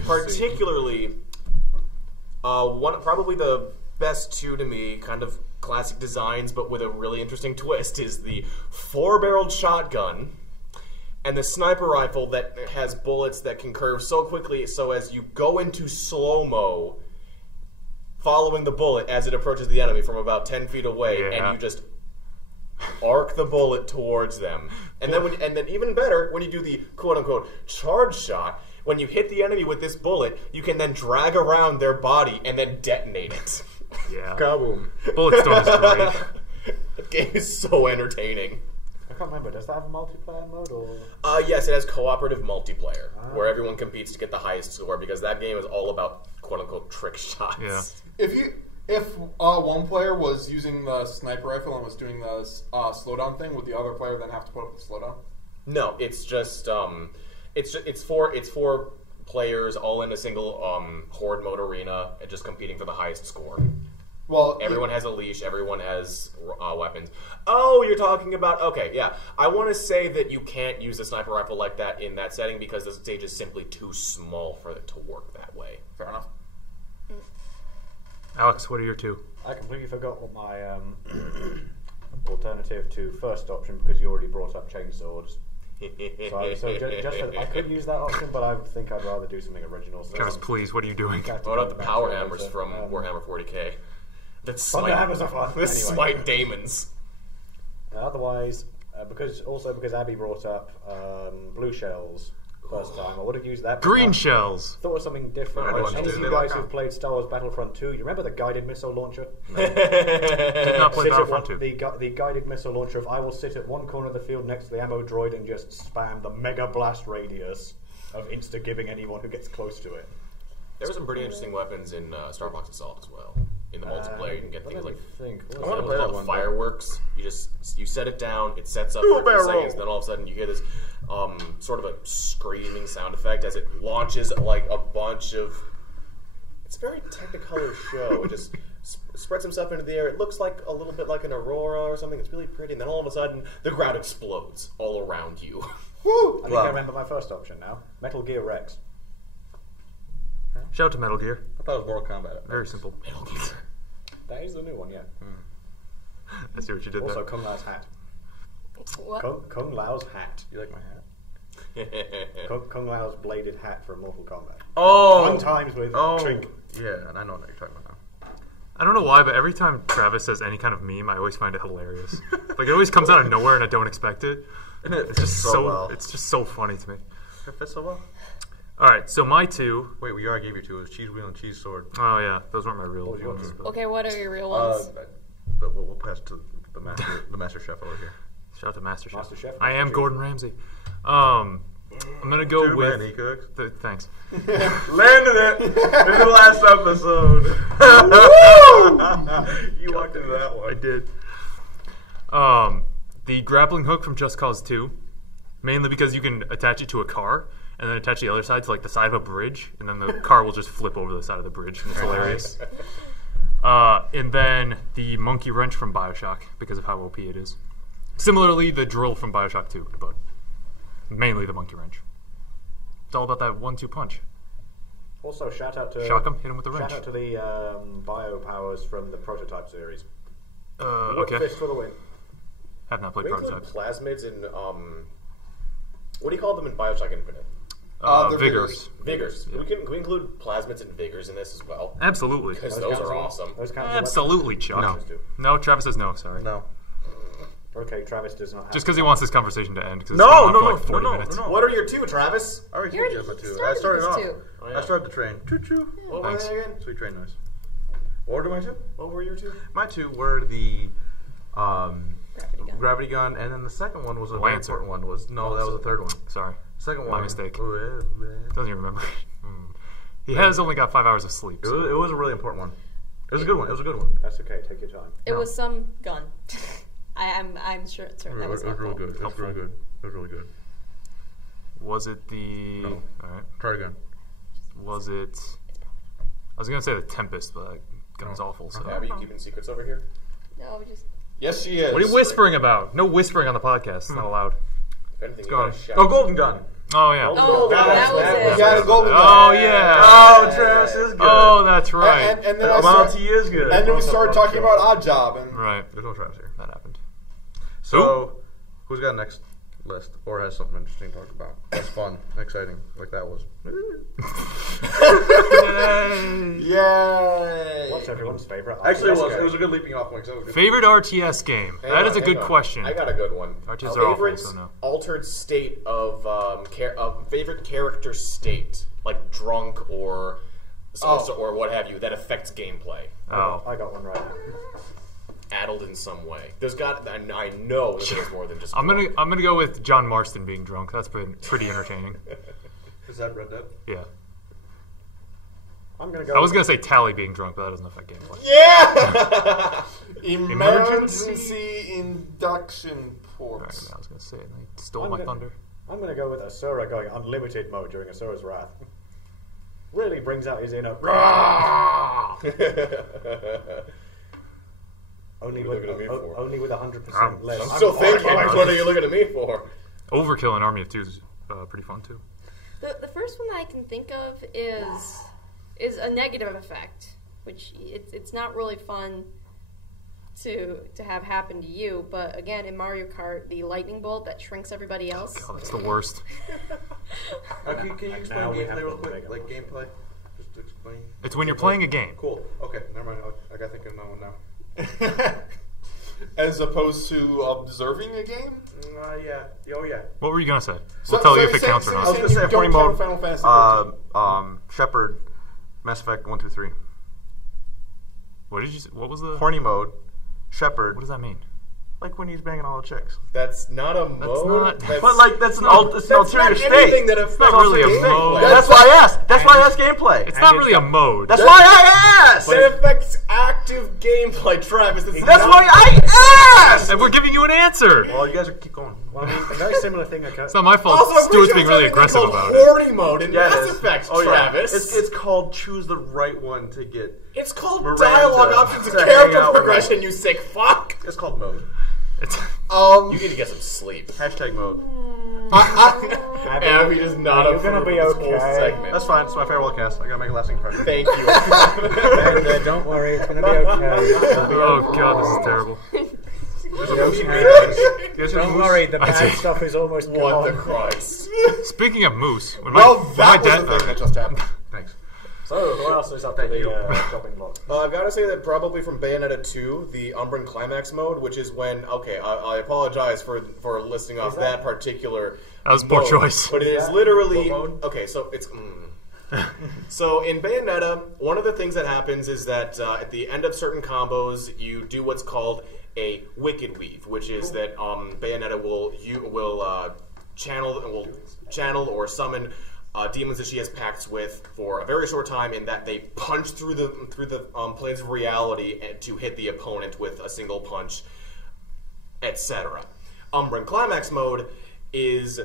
Particularly, probably the best two to me, kind of classic designs, but with a really interesting twist, is the 4-barreled shotgun and the sniper rifle that has bullets that can curve so quickly so as you go into slow-mo following the bullet as it approaches the enemy from about 10 feet away, Yeah. and you just arc the bullet towards them. And then even better, when you do the quote-unquote charge shot, when you hit the enemy with this bullet, you can then drag around their body and then detonate it. Yeah. Kaboom. Bulletstorm is great. The game is so entertaining. I can't remember. Does that have a multiplayer mode or? Yes, it has cooperative multiplayer, where everyone competes to get the highest score, because that game is all about quote-unquote trick shots. Yeah. If one player was using the sniper rifle and was doing the slowdown thing, would the other player then have to put up the slowdown? No, it's just it's four players all in a single horde mode arena, and just competing for the highest score. Well, Everyone has a leash. Everyone has weapons. Oh, you're talking about... Okay, yeah. I want to say that you can't use a sniper rifle like that in that setting because the stage is simply too small for it to work that way. fair enough. Alex, what are your two? I completely forgot what my alternative to first option, because you already brought up chainsaws. I could use that option, but I think I'd rather do something original. So Travis, please, what are you doing? What about the power hammers from Warhammer 40k? That Thunder hammers are fun. That Anyway. smite daemons. Otherwise, because Abby brought up blue shells first time, I would have used that. Green shells. Thought of something different. I don't Any of do you that. guys who've played Star Wars Battlefront 2, you remember the guided missile launcher? Did not play Sit at Battlefront 2. the guided missile launcher of I will sit at one corner of the field next to the ammo droid and just spam the mega blast radius of insta-giving anyone who gets close to it. There were some pretty interesting weapons in Starbucks Assault as well. In the multiplayer, you can get things like I wanna play that one, but- fireworks. You set it down, it sets up for a few seconds, then all of a sudden you hear this sort of a screaming sound effect as it launches like a bunch of... It's a very Technicolor show. It just spreads himself into the air. It looks like a little bit like an aurora or something. It's really pretty, and then all of a sudden the ground explodes all around you. Woo! I think I remember my first option now. Metal Gear Rex. Shout out to Metal Gear. I thought it was Mortal Kombat. Very simple. That is the new one, yeah. I see what you did Also, there. Kung Lao's hat. What? Kung Lao's hat. You like my hat? Kung Lao's bladed hat from Mortal Kombat. Oh! Fun times with Trink. Yeah, and I know what you're talking about now. I don't know why, but every time Travis says any kind of meme, I always find it hilarious. Like it always comes out of nowhere, and I don't expect it. And it It's just fits so. well. It's just so funny to me. It fits so well. All right, so my two. Wait, we already gave you two. It was cheese wheel and cheese sword. Oh yeah, those weren't my real What was yours? ones. But Okay, what are your real ones? But we'll pass to the master chef over here. Shout out to Master Chef. Master Chef, I am Master Gordon Ramsay. I'm gonna go Too with. many cooks. Thanks. Landed it in the last episode. You walked into that I one. did. The grappling hook from Just Cause 2, mainly because you can attach it to a car and then attach the other side to like the side of a bridge, and then the car will just flip over the side of the bridge, and it's hilarious. And then the monkey wrench from BioShock because of how OP it is. Similarly, the drill from BioShock 2, but mainly the monkey wrench. It's all about that 1-2 punch. Also, shout out to Shock 'em, hit 'em with the wrench. Shout out to the bio powers from the Prototype series. Okay. Fist for the win. Have not played We include Prototype. plasmids in what do you call them in Bioshock Infinite? They're Vigors. Vigors. Can we include plasmids and vigors in this as well? Absolutely. Because Those those counts are as- awesome. Those counts as Absolutely, Chuck. No. No, Travis says no, sorry. No. Okay, Travis does not have. Just because he wants this conversation to end. 'Cause it's No, been on no, for no, like 40 no, minutes. no. What are your two, Travis? I already You gave you already my two. I started started with off. two. Oh, yeah. I started the train. Choo choo. What were Thanks. they again? Sweet train noise. What were my two? What were your two? My two were the Gravity gun. gravity gun, and then the second one was a very Lancer. important one. That was the third one. Sorry. Second My one. mistake. Well, Doesn't even remember. He has only got 5 hours of sleep. It So. was a really important one. It was a good one. It was a good one. That's okay. Take your time. It was some gun. I'm sure certain that was It was really helpful. good. It was really good. It was really good. Was it the? No. All right. Try it again. Was it? I was gonna say the Tempest, but that gun's awful. So. Abby, you keeping secrets over here? No, just Yes, she is. What are you whispering about? No whispering on the podcast. It's not allowed. If anything, you Gone. gotta shout. Oh, golden gun. Oh yeah. oh, that was We it. got a golden gun. Oh yeah. Oh, Travis is good. Oh, that's right. And then I Monty started, is good. and then we started talking about Odd Job, and Right. There's no Travis here. That happened. So, who's got next list or has something interesting to talk about? That's fun, exciting, like that was. yay! What's everyone's favorite? Actually, it RTS was. game? It was a good leaping off point. So Favorite RTS game? Hang That on, is a hang good on. question. I got a good one. RTS are awful, Favorite so no. altered state of favorite character state, like drunk or or what have you, that affects gameplay. Oh. I got one right now. Addled in some way. There's got. I know that there's more than just. I'm drunk. gonna go with John Marston being drunk. That's been pretty entertaining. is that Red Dead? Yeah. I'm gonna go. I was gonna say Tally being drunk, but that doesn't affect gameplay. Yeah! Emergency? Emergency induction Right, ports. I was gonna say it. And they stole I'm my gonna- thunder. I'm gonna go with Asura going unlimited mode during Asura's Wrath. Really brings out his inner. Only What are you looking at me for? only with 100% I'm less. I'm still thinking. What are you looking at me for? Overkill in Army of Two is pretty fun too. The first one I can think of is a negative effect, which it's not really fun to have happen to you. But again, in Mario Kart, the lightning bolt that shrinks everybody else. God, that's the worst. Can you explain now we have gameplay real one quick? mega Like one. gameplay? Just to explain. It's when you're playing a game. Cool. Okay, never mind. I got thinking of that one now. As opposed to observing a game? Yeah. Oh, yeah. What were you gonna say? So- We'll tell so you if you it say- counts or so you I not. was going to say You a party don't mode. count Final Fantasy Shepard, Mass Effect 1 through 3. What did you say? What was the? Horny mode, Shepard. What does that mean? Like when he's banging all the chicks. That's not a mode. not- But like that's an that's ulterior not state. anything that affects not really a gameplay. mode. That's why I asked. That's why I asked gameplay. It's not really a mode. That's why I asked. But it affects active gameplay, Travis. This is That's not- why I asked. And we're giving you an answer. Well, you guys are keep going. Well, I mean, a very similar thing occurs. It's not my fault. Also, I'm pretty Stuart's sure being there's really something aggressive called about it. horny mode in Yeah, Mass it is. Effect, Oh, yeah. Travis. It's called choose the right one to get. It's called Miranda dialogue options and to hang character out with progression, you sick fuck. It's called mode. You need to get some sleep. Hashtag mode. Abby is not You're up gonna for be this okay. whole segment. That's fine. It's my farewell cast. I gotta make a lasting impression. Thank you. And, don't worry, it's gonna be okay. It'll be Oh god, this is terrible. Guess Don't who's- worry, the bad stuff is almost What gone. the Christ? Speaking of moose, when Well, my that was dad, the thing that just happened. Thanks. So, who else is up to the shopping block? I've got to say that probably from Bayonetta 2, the Umbran Climax mode, which is when, okay, I apologize for listing off that particular That was a poor mode, choice. But it is literally, What mode? okay, so it's, So in Bayonetta, one of the things that happens is that at the end of certain combos, you do what's called a Wicked Weave, which is that Bayonetta will channel or summon demons that she has pacts with for a very short time, in that they punch through the planes of reality to hit the opponent with a single punch, etc. Umbran Climax mode is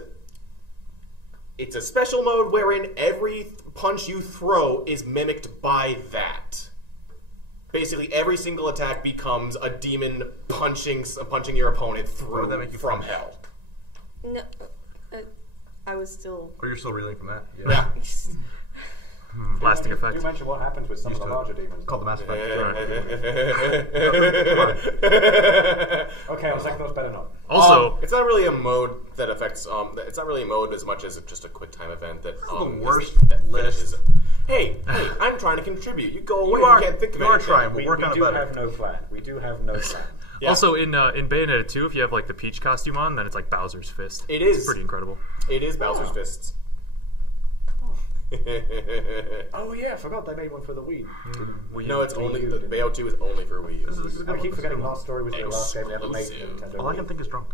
it's a special mode wherein every punch you throw is mimicked by that. Basically, every single attack becomes a demon punching your opponent through that make you from punch? hell. No, I was still. Or you're still reeling from that? Yeah. lasting Do effect. mention what happens with some of the to it. larger demons. Called the Mass Effect. Okay, I was like, those better not. Also, it's not really a mode that affects. It's not really a mode as much as just a quick time event that. the is worst that list. finishes it. Hey, I'm trying to contribute. You go away. You are- can't think of you are anything. trying. We, We'll work we on it do better. have no plan. We do have no plan. Yeah. also in Bayonetta 2, if you have like the Peach costume on, then it's like Bowser's fist. It is. It's pretty incredible. It is Bowser's Fists. Oh yeah, I forgot they made one for the Wii. No, it's Wii only U, the didn't Bayo 2 is only for Wii U. This is a good I one. keep forgetting Last Story was the last game they ever made for Exclusive. Nintendo. All I Wii. can think is drunk.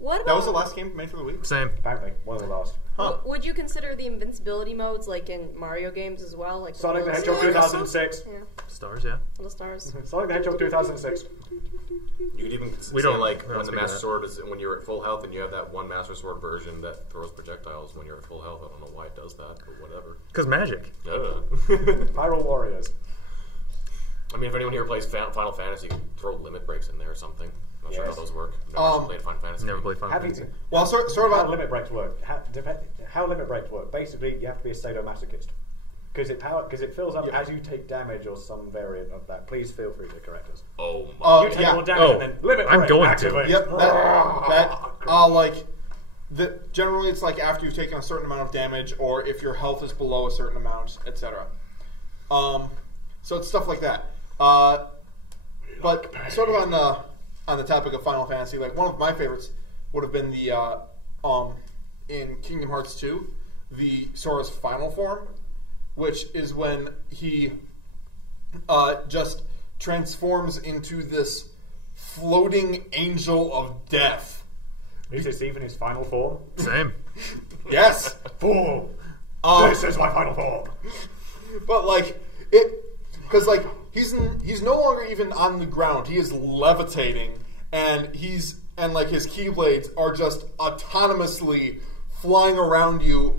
What about, That was the last game made for the Wii? Same. Apparently, one of the last. Huh. Would you consider the invincibility modes like in Mario games as well? Like Sonic the ones- Hedgehog 2006. Yeah, Stars, yeah. little stars. Sonic the Hedgehog 2006. You could even We say don't- like we when don't the speak Master of that. Sword is when you're at full health, and you have that one Master Sword version that throws projectiles when you're at full health. I don't know why it does that, but whatever. Because magic. Hyrule Warriors. I mean, if anyone here plays Final Fantasy, you can throw limit breaks in there or something. Not sure how Yes. those work. I've never actually played Final Fantasy. Never played Final Have you, Fantasy. Well, sort how of. limit breaks work? How limit breaks work? Basically, you have to be a sadomasochist because it fills up as you take damage or some variant of that. Please feel free to correct us. Oh my! You take yeah. more damage Oh, and then limit I'm break going to. activate. Yep. Generally, it's like after you've taken a certain amount of damage, or if your health is below a certain amount, etc. So it's stuff like that. But sort of on the topic of Final Fantasy, like one of my favorites would have been the in Kingdom Hearts 2, the Sora's final form, which is when he just transforms into this floating angel of death. Is this even his final form? Same. Yes. Fool! This is my final form. But like it, because like he's no longer even on the ground. He is levitating, and his keyblades are just autonomously flying around you.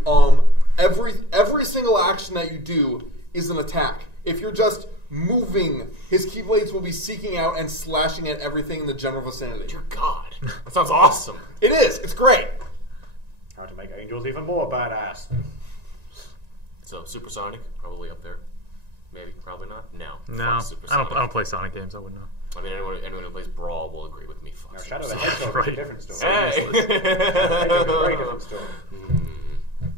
Every single action that you do is an attack. If you're just moving, his keyblades will be seeking out and slashing at everything in the general vicinity. Dear God, that sounds awesome. It is. It's great. How to make angels even more badass. So Supersonic probably up there. Maybe, probably not. No, No, Fuck I Supersonic. don't play Sonic games. I wouldn't know. I mean, anyone who plays Brawl will agree with me. Fuck Now, Shadow the Supersonic. Hedgehog is a different story. Hey! Hedgehog is a very different story.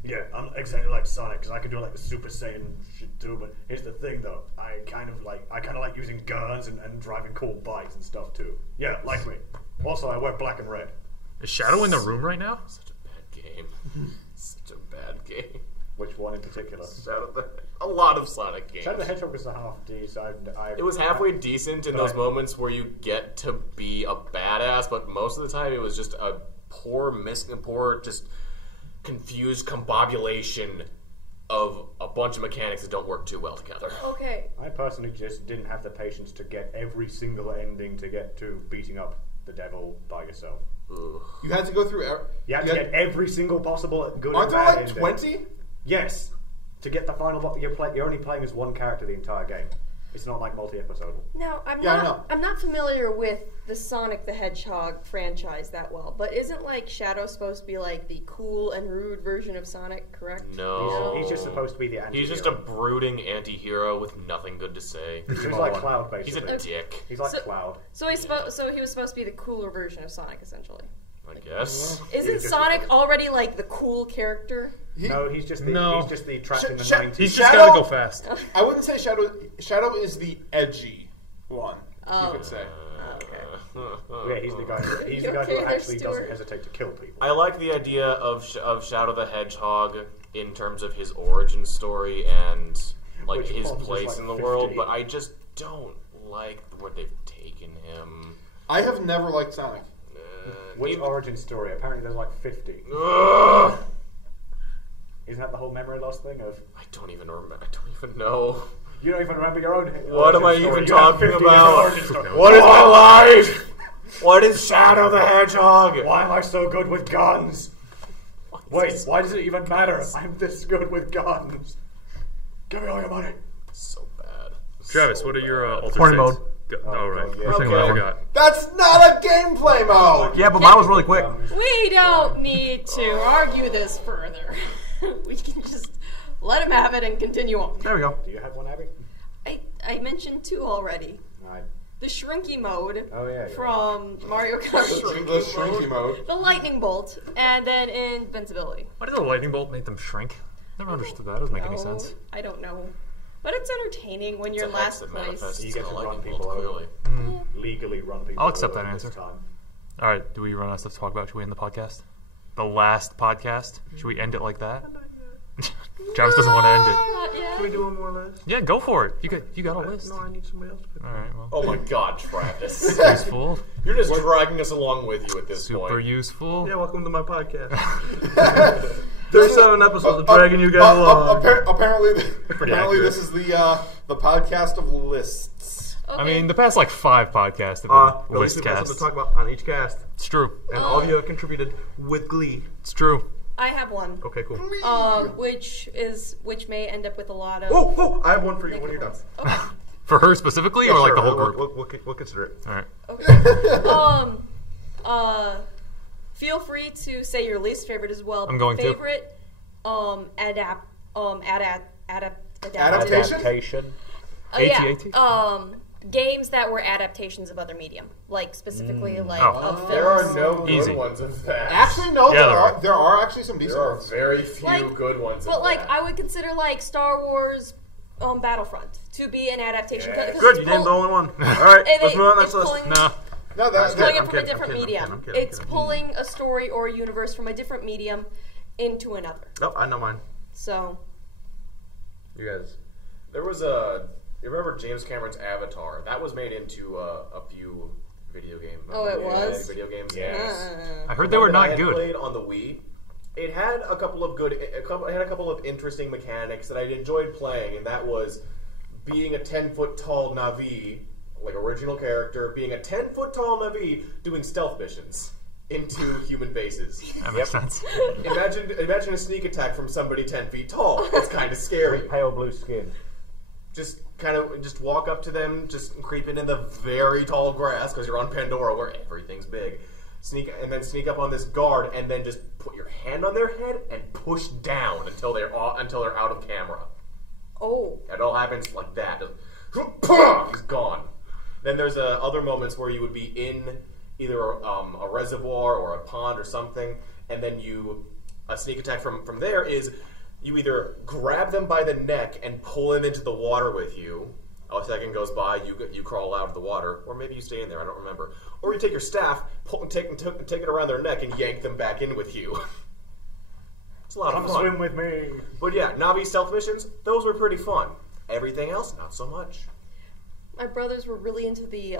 Yeah, I'm exactly like Sonic because I can do like the Super Saiyan shit too. But here's the thing, though, I kind of like using guns and driving cool bikes and stuff too. Yeah, like me. Also, I wear black and red. Is Shadow in the room right now? Such a bad game. Such a bad game. Which one in particular? A lot of Sonic games. Shadow the Hedgehog was a half D, so It was halfway decent in those moments where you get to be a badass, but most of the time it was just a poor, just confused combobulation of a bunch of mechanics that don't work too well together. Okay. I personally just didn't have the patience to get every single ending to get to beating up the devil by yourself. Ugh. You had to go through. You had to get every single possible good Aren't and there bad like ending. 20? Yes. To get the final boss, you're only playing as one character the entire game. It's not like multi-episodal. Now, I know. I'm not familiar with the Sonic the Hedgehog franchise that well, but isn't like Shadow supposed to be like the cool and rude version of Sonic, correct? No. He's just supposed to be the anti-hero. He's just a brooding anti-hero with nothing good to say. He's like Cloud, He's a basically. dick, He's like So- Cloud. So he was supposed to be the cooler version of Sonic, essentially. I guess. Isn't just Sonic already like the cool character? No, he's just the trapped in the 90s. He's just Shadow- gotta go fast. I wouldn't say Shadow. Shadow is the edgy one. Oh. You could say. Yeah, he's the guy. He's the You guy okay who there, actually Stuart? doesn't hesitate to kill people. I like the idea of Shadow the Hedgehog in terms of his origin story and like Which his Bob's just, place like, in the 50. world, but I just don't like where they've taken him. I have never liked Sonic. Which Even- origin story? Apparently there's like 50. Ugh! Isn't that the whole memory loss thing of... I don't even remember. I don't even know. You don't even remember your own What am I origin story. even You have talking 50 about? origin story. What is my life? What is Shadow the Hedgehog? Why am I so good with guns? Wait, why does it even matter? I'm this good with guns. Give me all your money. So bad. Travis, So what are your bad. alter Horny states? mode. Oh, right. yeah. First thing I Okay. forgot. That's not a gameplay mode. Yeah, but mine was really quick. We don't need to argue this further. We can just let him have it and continue on. There we go. Do you have one, Abby? I mentioned two already. Right. The Shrinky mode Oh, yeah. from Mario Kart. The shrinky mode. The Lightning Bolt, and then Invincibility. Why did the lightning bolt make them shrink? Never understood that. Doesn't make any No, sense. I don't know. But it's entertaining when It's you're a in hex last that place. manifests You get in a to run lightning people bolt, over. clearly. Legally run people I'll accept over that this answer. time. All right. Do we run out of stuff to talk about? Should we end the podcast? The last podcast? Should we end it like that? Travis doesn't want to end it. Not yet. Can we do one more list? Yeah, go for it. You got a list. No, I need somebody else. All right, well, Oh my God, Travis! useful, You're just dragging us along with you at this super point. useful. Yeah, welcome to my podcast. 37 episodes of dragging you guys along. Apparently, this is the podcast of lists. Okay. I mean, the past like 5 podcasts have At been least list we've got something casts. to talk about on each cast. It's true. And all of you have contributed with glee. It's true. I have one. Okay, cool. Which may end up with a lot of. Oh, I have one for you when you're done. Okay. For her specifically, or like the whole group? We'll consider it. All right. Okay. Feel free to say your least favorite as well. I'm going to. favorite, Adaptation? Adaptation. Yeah. AT-AT? Games that were adaptations of other medium, like specifically like Oh. of films. There are no good Easy. ones of that. Actually, no. Yeah, There are actually some decent there are ones. very few Like, good ones. But of like, that. I would consider like Star Wars, Battlefront to be an adaptation. Yes. 'cause Good, it's you named the pull- only one. All right, and let's move on to the it's next list. pulling- Nah. No, That's pulling good. it I'm from a kidding, different I'm kidding, medium. I'm kidding, I'm It's kidding. pulling a story or a universe from a different medium into another. Oh, I know mine. So You guys. There was you remember James Cameron's Avatar? That was made into a few video games. Oh, it was? Video games. Yes. I heard they were One that I not had good. Played on the Wii. It had a couple of interesting mechanics that I enjoyed playing, and that was being a 10-foot tall Na'vi, like original character, being a 10-foot tall Na'vi doing stealth missions into human bases. That makes sense. Imagine a sneak attack from somebody 10 feet tall. It's kind of scary. Pale blue skin. Just walk up to them, just creeping in the very tall grass because you're on Pandora where everything's big. Sneak up on this guard, and then just put your hand on their head and push down until they're out of camera. oh, It all happens like that. Just, he's gone. Then there's other moments where you would be in either a reservoir or a pond or something, and then a sneak attack from there is you either grab them by the neck and pull them into the water with you. A second goes by, you crawl out of the water, or maybe you stay in there. I don't remember. Or you take your staff, take it around their neck, and yank them back in with you. It's a lot Come of fun. swim with me. But yeah, Navi stealth missions, those were pretty fun. Everything else, not so much. my brothers were really into the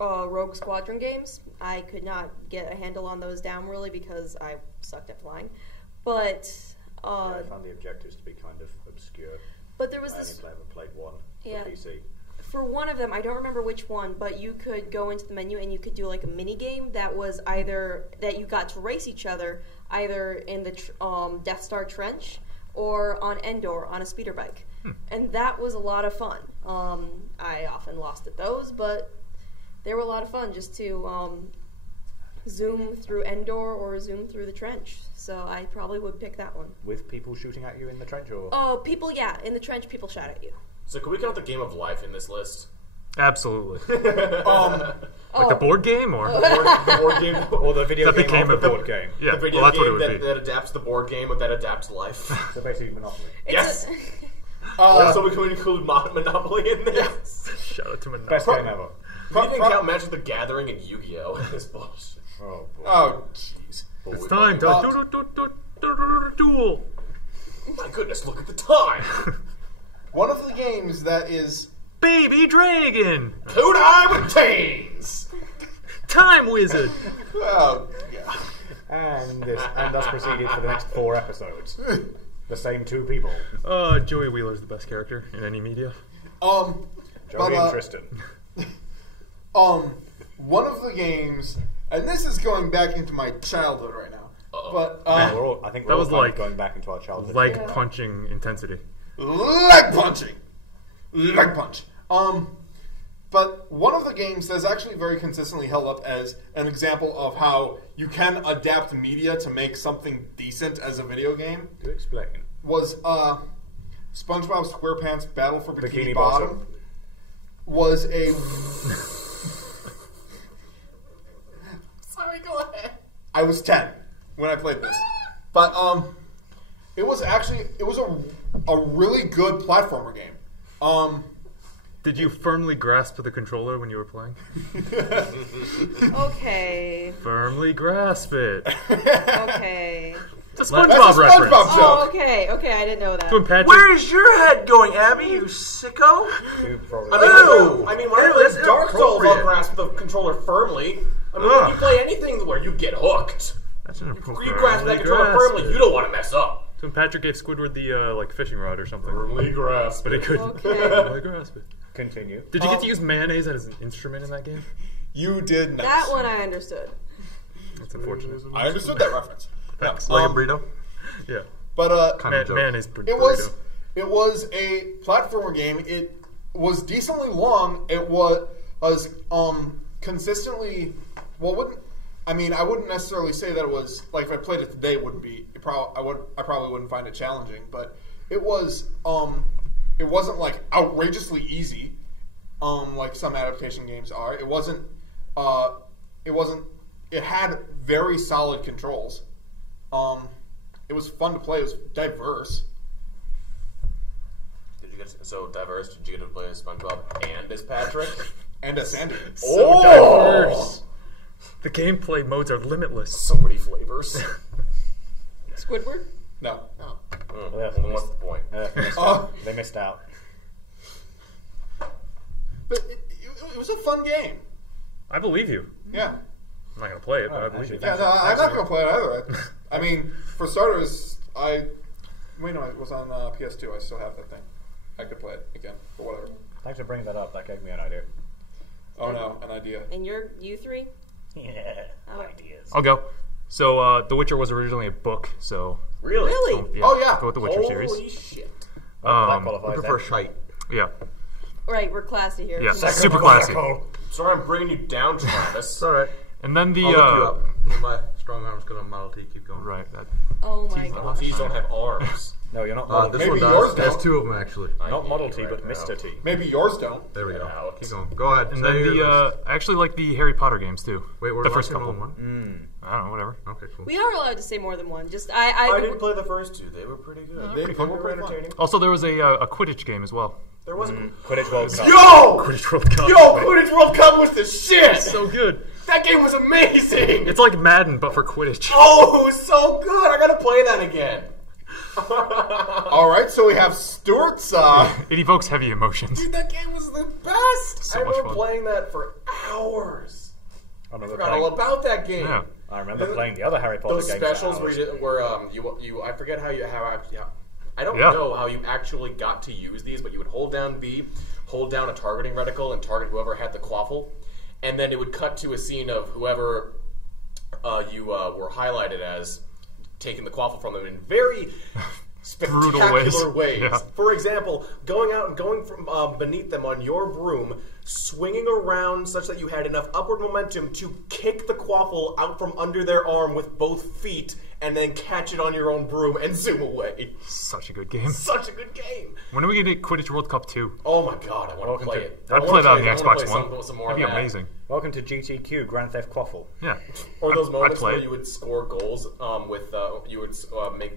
Rogue Squadron games. I could not get a handle on those down really because I sucked at flying. But I found the objectives to be kind of obscure. but there was I only this ever played one Yeah. for PC. for one of them, I don't remember which one, but you could go into the menu and you could do like a mini game that was either that you got to race each other either in the Death Star Trench or on Endor on a speeder bike, and that was a lot of fun. I often lost at those, but they were a lot of fun just to zoom through Endor or zoom through the trench. So I probably would pick that one. With people shooting at you in the trench, or Oh, people, yeah, in the trench, people shout at you. So can we count the game of life in this list? Absolutely. Oh, Like the board game, or The board game, or the video that game became of a the board game. Yeah, the video well, that's what it game would be. that adapts the board game, that adapts life. So basically, Monopoly. Yes. It's Also, we can include Monopoly in this. Shout out to Monopoly. Best game ever. We didn't count Magic the Gathering and Yu-Gi-Oh! This bullshit. Oh, boy. Oh, jeez. It's time to duel. My goodness, look at the time. One of the games that is Baby Dragon, Kodai retains. Time Wizard. oh, yeah. And thus proceeded for the next 4 episodes. The same 2 people. Joey Wheeler's the best character in any media. Joey But, and Tristan. One of the games, and this is going back into my childhood right now. But I think that we're was all kind like of going back into our childhood. Leg punching intensity. leg punching, leg punch. But one of the games that's actually very consistently held up as an example of how you can adapt media to make something decent as a video game Do explain. was SpongeBob SquarePants Battle for Bikini, Bikini Bottom. Bottom. Was a Sorry, go ahead. I was 10 when I played this, but it was a really good platformer game. Did you firmly grasp the controller when you were playing? okay. Firmly grasp it. Okay. It's a a That's SpongeBob a reference. SpongeBob Oh, joke. okay, I didn't know that. When Patrick, Where is your head going, Abby? You sicko! You probably- I mean, when I Ew, that's play Dark Souls, I'll inappropriate. grasp the controller firmly. I mean, Ugh. when you play anything where you get hooked, That's you inappropriate. grasp that controller firmly, you don't want to mess up. when Patrick gave Squidward the like fishing rod or something, Firmly grasp. but he couldn't Okay. really grasp it. Continue. Did you get to use mayonnaise as an instrument in that game? You did not. That one I understood. That's unfortunate. I understood that reference. Thanks. Like a burrito? Yeah, But Kind of joke. mayonnaise burrito. it was a platformer game. It was decently long. It was consistently I wouldn't necessarily say that it was like if I played it today it wouldn't be I probably wouldn't find it challenging, but it was it wasn't like outrageously easy like some adaptation games are. It wasn't it had very solid controls. It was fun to play. It was diverse. Did you get so diverse? Did you get to play as SpongeBob and as Patrick? And a Sandy. So diverse. The gameplay modes are limitless. So many flavors. Squidward? No. Oh, Yeah. well, then what's the point? They missed out. But it was a fun game. I believe you. Yeah. I'm not gonna play it, but I believe actually, you. Yeah, no, I'm not going to play it either. I mean, for starters, it was on PS2. I still have that thing. I could play it again, but whatever. Thanks for bringing that up. That gave me an idea. Oh no, an idea. And you three? Yeah. Oh. Ideas. I'll go. So, The Witcher was originally a book, so Really? Really? yeah, Oh, yeah. go with the Witcher series. Holy shit. Well, that Um, qualifies I then. prefer shite. Yeah, Right, we're classy here. yeah, Come on. super classy. Sorry, I'm bringing you down, Travis. It's alright. And then the I'll look you up. My strong arm's gonna Model T. Keep going. right, that, Oh my god. These don't have arms. No, you're not Model This T. Maybe one yours does. There's don't. two of them, actually. Not Model T, Right but now. Mr. T. Maybe yours don't. There we go. Out. Keep going. Go ahead. and Say then your list. I actually like the Harry Potter games too. Wait, we're the first launching couple. all in one? I don't know, whatever. Okay, cool. We are allowed to say more than one. Just I didn't play the first two. They were pretty good. They They were pretty fun. entertaining. Also, there was a Quidditch game as well. There was Quidditch World Cup. Yo! Quidditch World Cup. Quidditch World Cup was the shit! so good. That game was amazing! It's like Madden, but for Quidditch. Oh, it was so good! I gotta play that again. All right, so we have Stuart's. It evokes heavy emotions. Dude, that game was the best! So I much remember fun. playing that for hours. I remember Forgot all about that game. Yeah. I remember playing the other Harry Potter Those games. specials for where hours. you I forget how I don't Yeah. know how you actually got to use these, but you would hold down B, hold down a targeting reticle, and target whoever had the quaffle, and then it would cut to a scene of whoever you were highlighted as taking the quaffle from them in very Brutal spectacular ways. ways. Yeah. For example, going out and going from beneath them on your broom, swinging around such that you had enough upward momentum to kick the quaffle out from under their arm with both feet, and then catch it on your own broom and zoom away. Such a good game. Such a good game. When are we gonna get Quidditch World Cup 2? Oh my god, I want Welcome to play to- it. I'd play that on the I wanna Xbox play One. some more That'd be of that. amazing. Welcome to GTQ, Grand Theft Quaffle. Yeah. Or those I'd moments play where it. you would score goals with you would make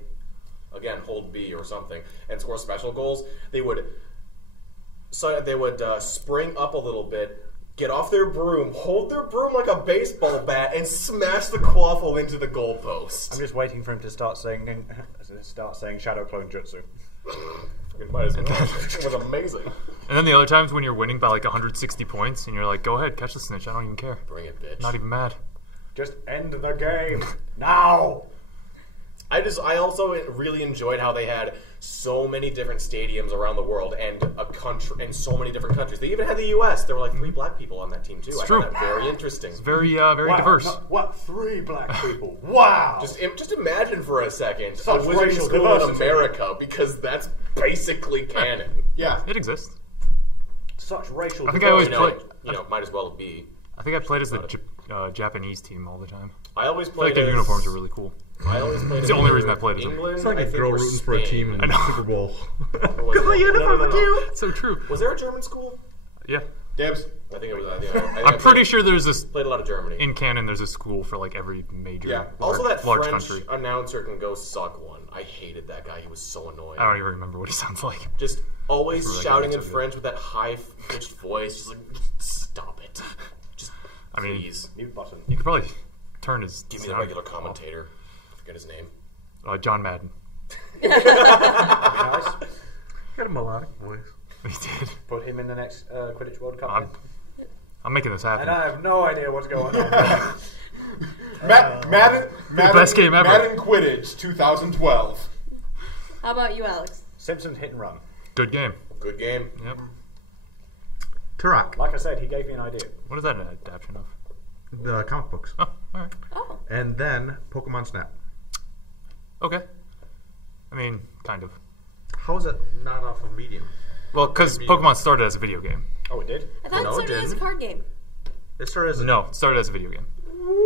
again hold B or something and score special goals. They would spring up a little bit, get off their broom, hold their broom like a baseball bat, and smash the quaffle into the goalpost. I'm just waiting for him to start saying Shadow Clone Jutsu. Fucking might as well. It was amazing. And then the other times when you're winning by like 160 points and you're like, go ahead, catch the snitch. I don't even care. Bring it, bitch. Not even mad. Just end the game now. I also really enjoyed how they had so many different stadiums around the world and a country and so many different countries. They even had the U.S. There were like 3 black people on that team too. I true. found that very interesting. Very Wow, diverse. What? 3 black people? Wow. Just imagine for a second Such a wizarding racial school diversity. in America, because that's basically canon. Yeah. It exists. Such racial. I think I always diversity. play. Might as well be. I think I played as the Japanese team all the time. I always I feel like played their as, uniforms are really cool. I always played. It's the as only either reason I played as them. England. It's like I a think, girl or rooting for a Spain. team in I know. the Super Bowl. Or was it- So true. Was there a German school? Yeah. Debs. I think it was. I'm pretty sure there's this Played a lot of Germany. in canon. There's a school for like every major, Yeah. Also, that large French country. announcer can go suck one. I hated that guy. He was so annoying. I don't even remember what he sounds like. Just always Really shouting good, in so good. French with that high-pitched voice. Just like, stop it. Just I mean, please. Mute button. you could probably turn his. Give me the sound regular off. commentator. I forget his name. John Madden. That'd be nice. Got a melodic voice. He did. Put him in the next Quidditch World Cup. I'm making this happen. And I have no idea what's going on. Madden, best game ever. Madden Quidditch 2012. How about you, Alex? Simpsons Hit and Run. Good game. Good game. Yep. Turok, Like I said, he gave me an idea. What is that an adaptation of? the comic books. Oh, all right. Oh. And then Pokemon Snap. Okay. I mean, kind of. How is that not off of Medium? Well, because Pokemon started as a video game. Oh, it did? I thought No, it it started as a didn't. card game. It started as a... No, it started as a video game.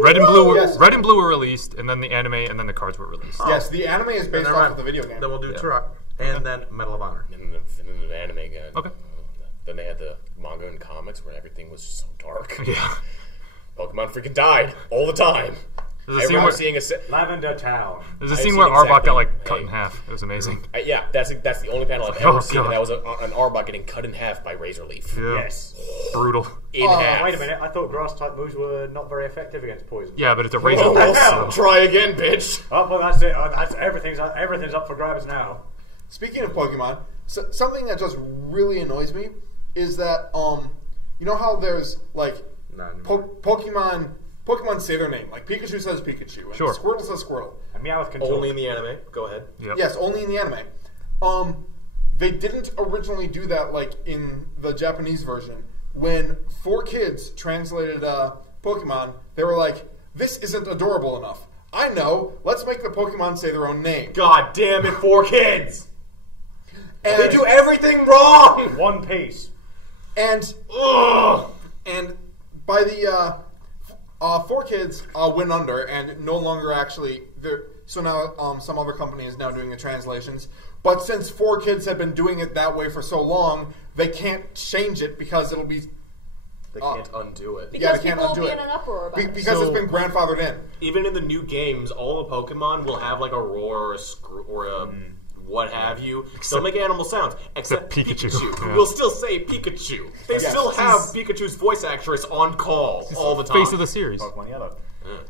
Red and Blue Yes. Red and Blue were released, and then the anime, and then the cards were released. Yes, the anime is based Never off mind. of the video game. Then we'll do Yeah. Turok. And then Medal of Honor. And then the anime again. Okay. Then they had the manga and comics where everything was just so dark. Yeah. Pokemon freaking died all the time. There's I a scene remember where, seeing Lavender Town. there's a I've scene seen where Arbok exactly- got like cut hey. in half. It was amazing. Yeah, that's the only panel I've Oh, ever seen, God. and that was an Arbok getting cut in half by Razor Leaf. Yeah. Yes. Brutal. In half. Wait a minute, I thought grass-type moves were not very effective against poison. Yeah, but it's a razor. Oh, well, so- try again, bitch. Oh, well, that's it. That's everything's up for grabs now. Speaking of Pokemon, something that just really annoys me is that you know how there's like Not anymore. Pokemon say their name, like Pikachu says Pikachu, and Sure. Squirtle says Squirtle. And Meowth can talk. Only in the anime. Go ahead. Yep. Yes, only in the anime. They didn't originally do that like in the Japanese version. When 4Kids translated Pokemon, they were like, "This isn't adorable enough. I know. Let's make the Pokemon say their own name." God damn it, 4Kids. And, They do everything wrong. One Piece. and Ugh. and by the 4Kids went under and no longer actually. So now some other company is now doing the translations. But since 4Kids have been doing it that way for so long, they can't change it because it'll be They can't undo it. Because they can't people will undo be it. in an uproar about it. because it's been grandfathered in. Even in the new games, all the Pokemon will have like a roar or a screw or a what have you. They'll make animal sounds, except Pikachu. Pikachu, who Yeah. will still say Pikachu. They Yes. still have Pikachu's voice actress on call all the time. Face of the series. Pokemon Yellow.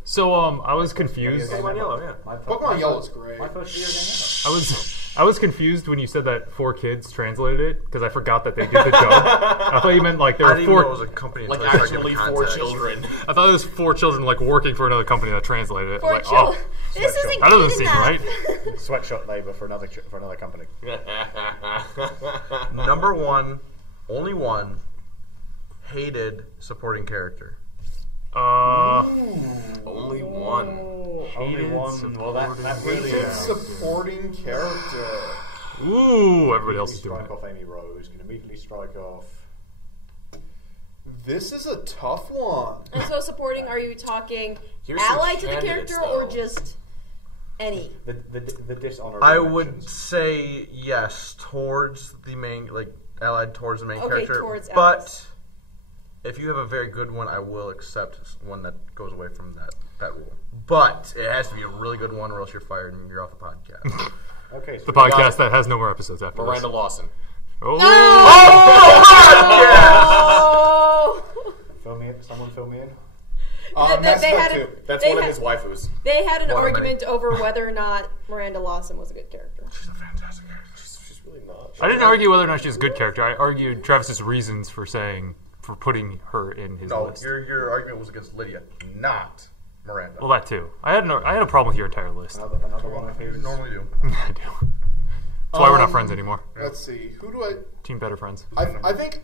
So I was confused. Pokemon Yellow, yeah. Pokemon Yellow is great. My first video game I was confused when you said that 4Kids translated it because I forgot that they did the joke. I thought you meant like there I were didn't even know it was four. a company Like until I started actually giving 4 context. children. I thought it was 4 children like working for another company that translated it. For Like, children. oh, This isn't that doesn't good seem enough. right. ever. Sweatshop labor for another company. Number one, only one, hated supporting character. Only one. Only one. Well, that really Hated is. supporting character. Ooh, everybody else is doing Strike it. off Amy Rose. Can immediately strike off. This is a tough one. And so supporting, are you talking Here's some allied to the candidates, character or though. just any? The dishonorable. I would mentions. say yes towards the main, like allied towards the main Okay, character. towards but allies. if you have a very good one, I will accept one that goes away from that rule. But it has to be a really good one, or else you're fired and you're off the podcast. Okay, so The podcast that has no more episodes after Miranda this. Lawson. Oh, someone fill me in. Mass they Effect had 2. a- That's They one of had- his waifus. They had an One of argument over whether or not Miranda Lawson was a good character. She's a fantastic character. She's really not. I didn't argue whether or not she's a good character. I argued Travis's reasons for putting her in his No, list. your argument was against Lydia, not Miranda. Well, that too. I had a problem with your entire list. Another one of you his. normally do. I do. That's why we're not friends anymore. Let's see. Who do I? Team better friends. I think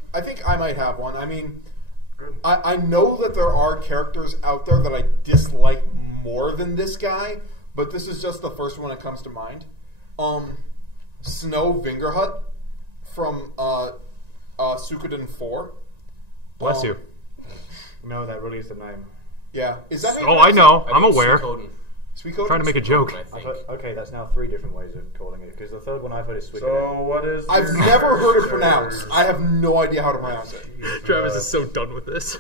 I might have one. I mean, I know that there are characters out there that I dislike more than this guy, but this is just the first one that comes to mind. Snow Vingerhut from Suikoden 4. Bless you. No, that really is the name. Yeah, is that? how you Oh, I pronounce know. I I'm think aware. Suikoden, Suikoden? Trying to make a joke. I I've think. heard, okay, that's now 3 different ways of calling it, because the third one I've heard is Suikoden. So what is? I've your never heard it characters? pronounced. I have no idea how to pronounce it. Travis is so done with this.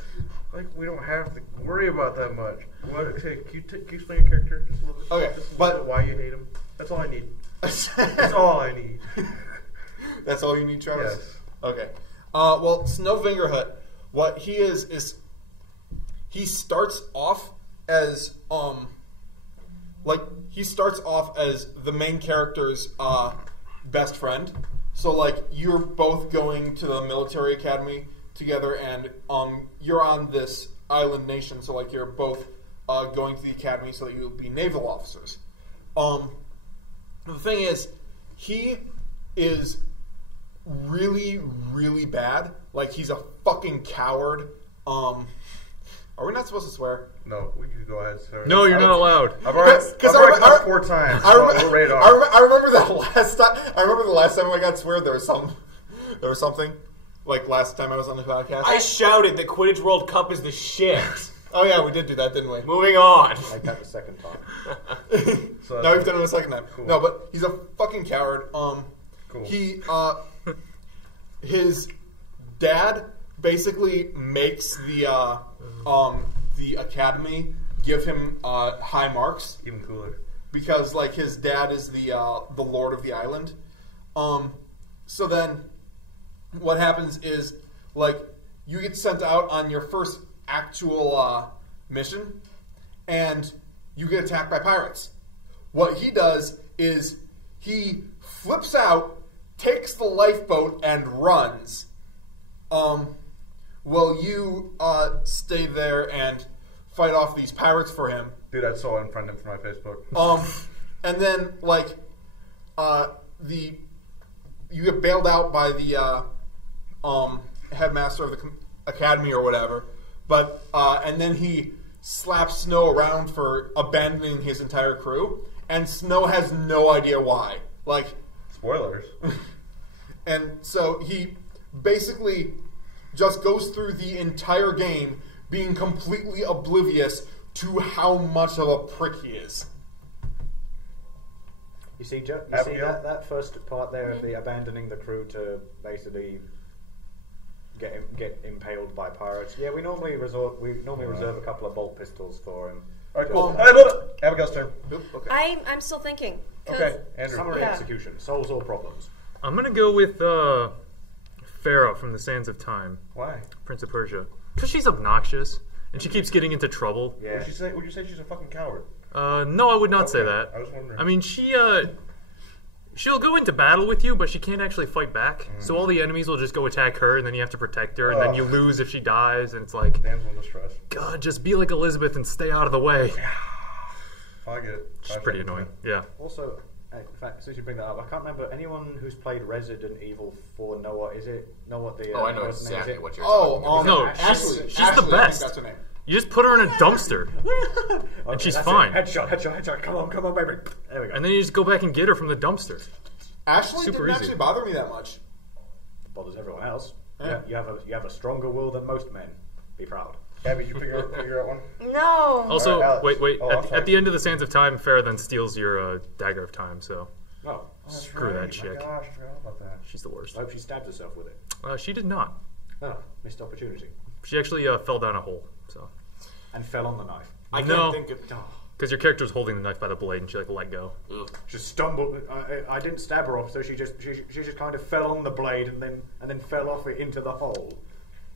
Like we don't have to worry about that much. What? Okay, can you explain your character just a little bit? Okay, just a but- little bit why you hate him. That's all I need. That's all I need. That's all you need, Travis? Yes. Okay. Well, Snow Vingerhut, what he is he starts off as like he starts off as the main character's best friend. So like you're both going to the military academy together, and you're on this island nation. So like you're both going to the academy so that you'll be naval officers. The thing is, he is really, really bad. Like he's a fucking coward. Are we not supposed to swear? No, we can go ahead, sir. No, you're not allowed. I've already cussed 4 times. So we're radar. I remember that last time. I remember the last time I got swear. There was something. Like last time I was on the podcast. I shouted that Quidditch World Cup is the shit. Oh yeah, we did do that, didn't we? Moving on. Like that the second time. So No, we've done it a second time. Cool. No, but he's a fucking coward. Cool. He his dad basically makes the academy give him high marks Even cooler. because like his dad is the lord of the island. So then what happens is like you get sent out on your first actual mission, and you get attacked by pirates. What he does is he flips out, takes the lifeboat, and runs. Well, you stay there and fight off these pirates for him. Dude, I saw it in front of him for my Facebook. And then like you get bailed out by the headmaster of the academy or whatever. But and then he slaps Snow around for abandoning his entire crew, and Snow has no idea why. Like, Spoilers. and so he basically just goes through the entire game being completely oblivious to how much of a prick he is. You see, Abigail? that first part there of the abandoning the crew to basically get impaled by pirates. Yeah, we normally reserve a couple of bolt pistols for him. All right, cool. Hey, look, Abigail's turn. Okay. I'm still thinking. 'Cause Okay, Andrew. Summary Yeah. execution solves all problems. I'm gonna go with Farah from the Sands of Time, Why? Prince of Persia, because she's obnoxious and she keeps getting into trouble. Yeah. Would you say she's a fucking coward? No, I would not say that. I was wondering. I mean, she'll go into battle with you, but she can't actually fight back. So all the enemies will just go attack her, and then you have to protect her, and then you lose if she dies, and it's like, Damsel in distress. God, just be like Elizabeth and stay out of the way. I get it. She's pretty annoying. Yeah. Also, in fact, since you bring that up, I can't remember anyone who's played Resident Evil 4. Noah, is it Noah? The Oh, I know person name, is exactly it? what you're talking about. No, Ashley. she's Ashley, the I think best. that's her name. You just put her in a dumpster, Okay, she's that's fine. it. Headshot. Come on, baby. There we go. and then you just go back and get her from the dumpster. Ashley Super didn't easy. actually bother me that much. Bothers everyone else. Yeah. You have a stronger will than most men. Be proud. Abby, you figure out one? No. Also, All right, Alex. wait. Oh, I'm At sorry. the end of the Sands of Time, Farah then steals your Dagger of Time, so Oh, screw that My chick. gosh, I forgot about that. She's the worst. I hope she stabbed herself with it. She did not. Oh, missed opportunity. She actually fell down a hole, so. And fell on the knife. I No. can't think of. Oh, Because your character was holding the knife by the blade and she let go. Ugh. just stumbled. I didn't stab her off, so she just kind of fell on the blade and then fell off it into the hole.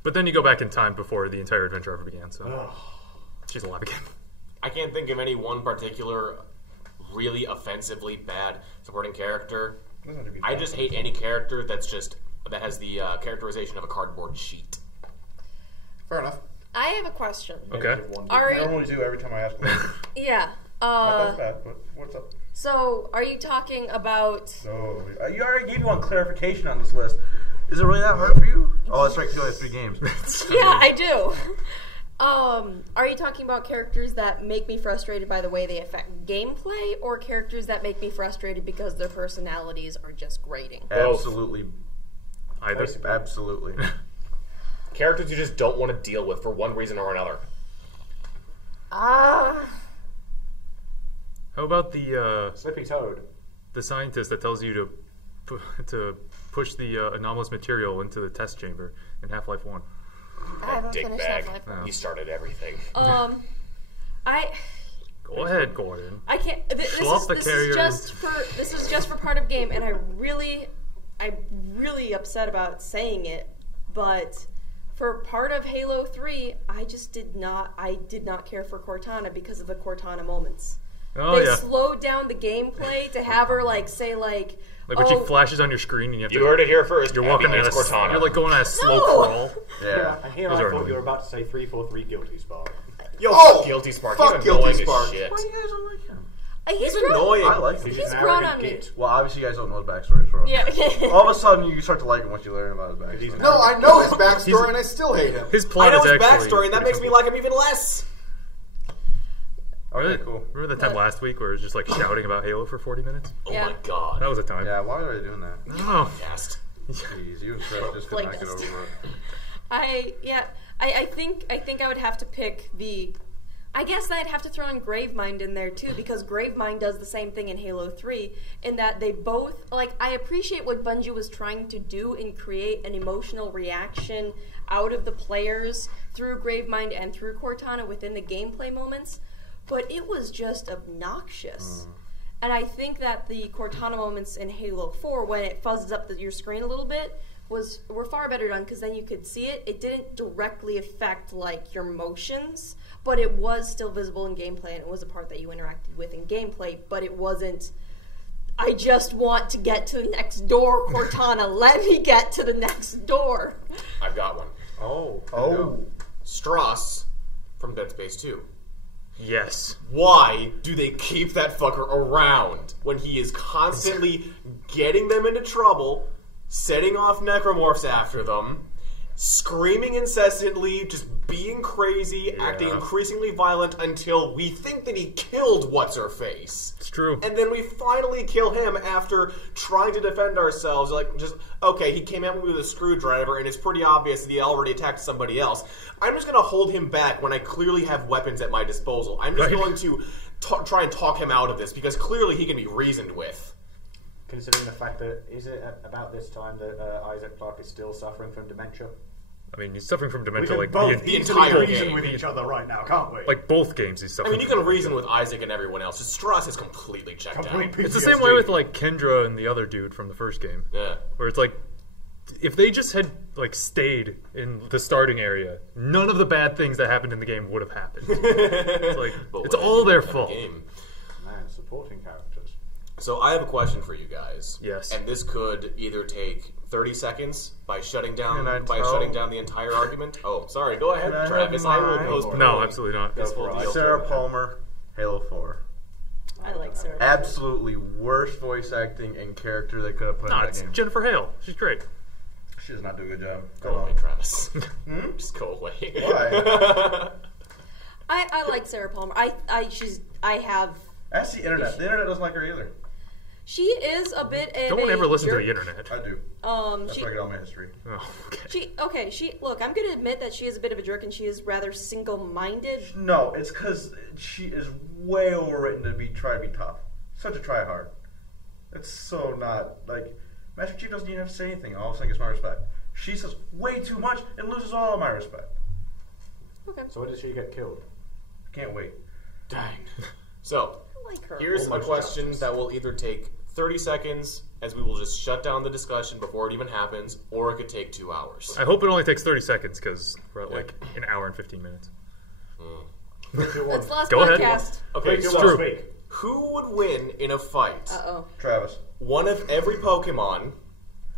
But then you go back in time before the entire adventure ever began, so Ugh. she's alive again. I can't think of any one particular really offensively bad supporting character. Doesn't have to be I bad. just hate any character that has the characterization of a cardboard sheet. Fair enough. I have a question. Okay. Negative one. Are I you, normally do every time I ask them. yeah. Not that bad, but what's up? So, are you talking about? No, you already gave me one clarification on this list. Is it really that hard for you? Oh, that's right, 'cause you only have 3 games. Yeah, I do. Are you talking about characters that make me frustrated by the way they affect gameplay, or characters that make me frustrated because their personalities are just grating? Absolutely. Either. Absolutely. Characters you just don't want to deal with for one reason or another. Ah. How about the Slippy Toad. scientist that tells you to push the anomalous material into the test chamber in Half-Life 1? I haven't Dick finished bag. Half-Life 1. He started everything. Go ahead, Gordon. I can't. Schlop the carrier This is just for part of game, and I'm really upset about saying it, but for part of Halo 3, I did not care for Cortana because of the Cortana moments. Oh, they yeah. slowed down the gameplay to have her like say like When she flashes on your screen and you have to... You heard it here first. You're walking Abby in hates Cortana. You're like going on a slow No. crawl. Yeah. And here Those I are thought annoying. you were about to say 343 Guilty Spark. Yo, Oh, fuck Guilty Spark. fuck He's Guilty annoying as Spark. shit. Why do you guys don't like him? He's He's annoying. I like him. He's grown on me. Well, obviously you guys don't know his backstory. So Yeah. all of a sudden you start to like him once you learn about his backstory. No, I know his backstory and I still hate him. His I plot know is his actually... backstory, and that pretty makes me simple. like him even less. Okay, cool. Remember that time last week where it was just like shouting about Halo for 40 minutes? Oh Yeah. my god. That was a time. Yeah, why are they doing that? I don't know. Cast. Jeez, you and Chris just could not get over it. I think I would have to pick the. I guess I'd have to throw in Gravemind in there too, because Gravemind does the same thing in Halo 3, in that they both, like, I appreciate what Bungie was trying to do and create an emotional reaction out of the players through Gravemind and through Cortana within the gameplay moments, but it was just obnoxious. And I think that the Cortana moments in Halo 4, when it fuzzes up your screen a little bit, were far better done, because then you could see it. It didn't directly affect, like, your motions, but it was still visible in gameplay, and it was a part that you interacted with in gameplay, but it wasn't, I just want to get to the next door, Cortana, let me get to the next door. I've got one. Oh. Strauss from Dead Space 2. Yes. Why do they keep that fucker around when he is constantly getting them into trouble, setting off necromorphs after them, screaming incessantly, just being crazy, acting increasingly violent until we think that he killed What's-Her-Face. It's true. And then we finally kill him after trying to defend ourselves. Like, just, okay, he came at me with a screwdriver, and it's pretty obvious that he already attacked somebody else. I'm just going to hold him back when I clearly have weapons at my disposal. I'm just going to try and talk him out of this, because clearly he can be reasoned with. Considering the fact that, is it about this time that Isaac Clarke is still suffering from dementia? I mean, he's suffering from We dementia can like both the easily entire reason game. with each other right now, can't we? like both games he's I suffering mean, you from can reason dementia. with Isaac and everyone else. Just Strauss is completely checked Complete out. PTSD. It's the same way with like Kendra and the other dude from the first game. Yeah. Where it's like, if they just had like stayed in the starting area, none of the bad things that happened in the game would have happened. It's like, But it's what all their happened in fault. that game? Man, supporting characters. So I have a question for you guys. Yes. And this could either take 30 seconds by shutting down Can I tell- shutting down the entire argument. Oh, sorry. Go ahead, Can I have Travis. I will mine? postpone. No, absolutely not. this full deal. Sarah Palmer, Halo 4. I like Sarah. Absolutely worst voice acting and character they could have put No, in that it's game. Jennifer Hale. She's great. She does not do a good job. Go away, Travis. Just go away. Why? I like Sarah Palmer. I have. That's the internet. The internet doesn't like her either. She is a bit of Don't a ever listen to jerk. the internet. I do. That's She, where I get all my history. Oh, okay. look, I'm going to admit that she is a bit of a jerk and she is rather single-minded. No, it's because she is way overwritten to try to be tough. Such a try hard. It's so not like Master Chief doesn't even have to say anything. All of a sudden gets my respect. She says way too much and loses all of my respect. Okay. So when did she get killed? Can't wait. Dang. So, I like her. here's a Almost question justice. that will either take 30 seconds, as we will just shut down the discussion before it even happens, or it could take 2 hours. I hope it only takes 30 seconds because we're at like an hour and 15 minutes. That's the last Go ahead. podcast. Okay, Please do so not speak. who would win in a fight? Uh-oh. Travis. One of every Pokemon,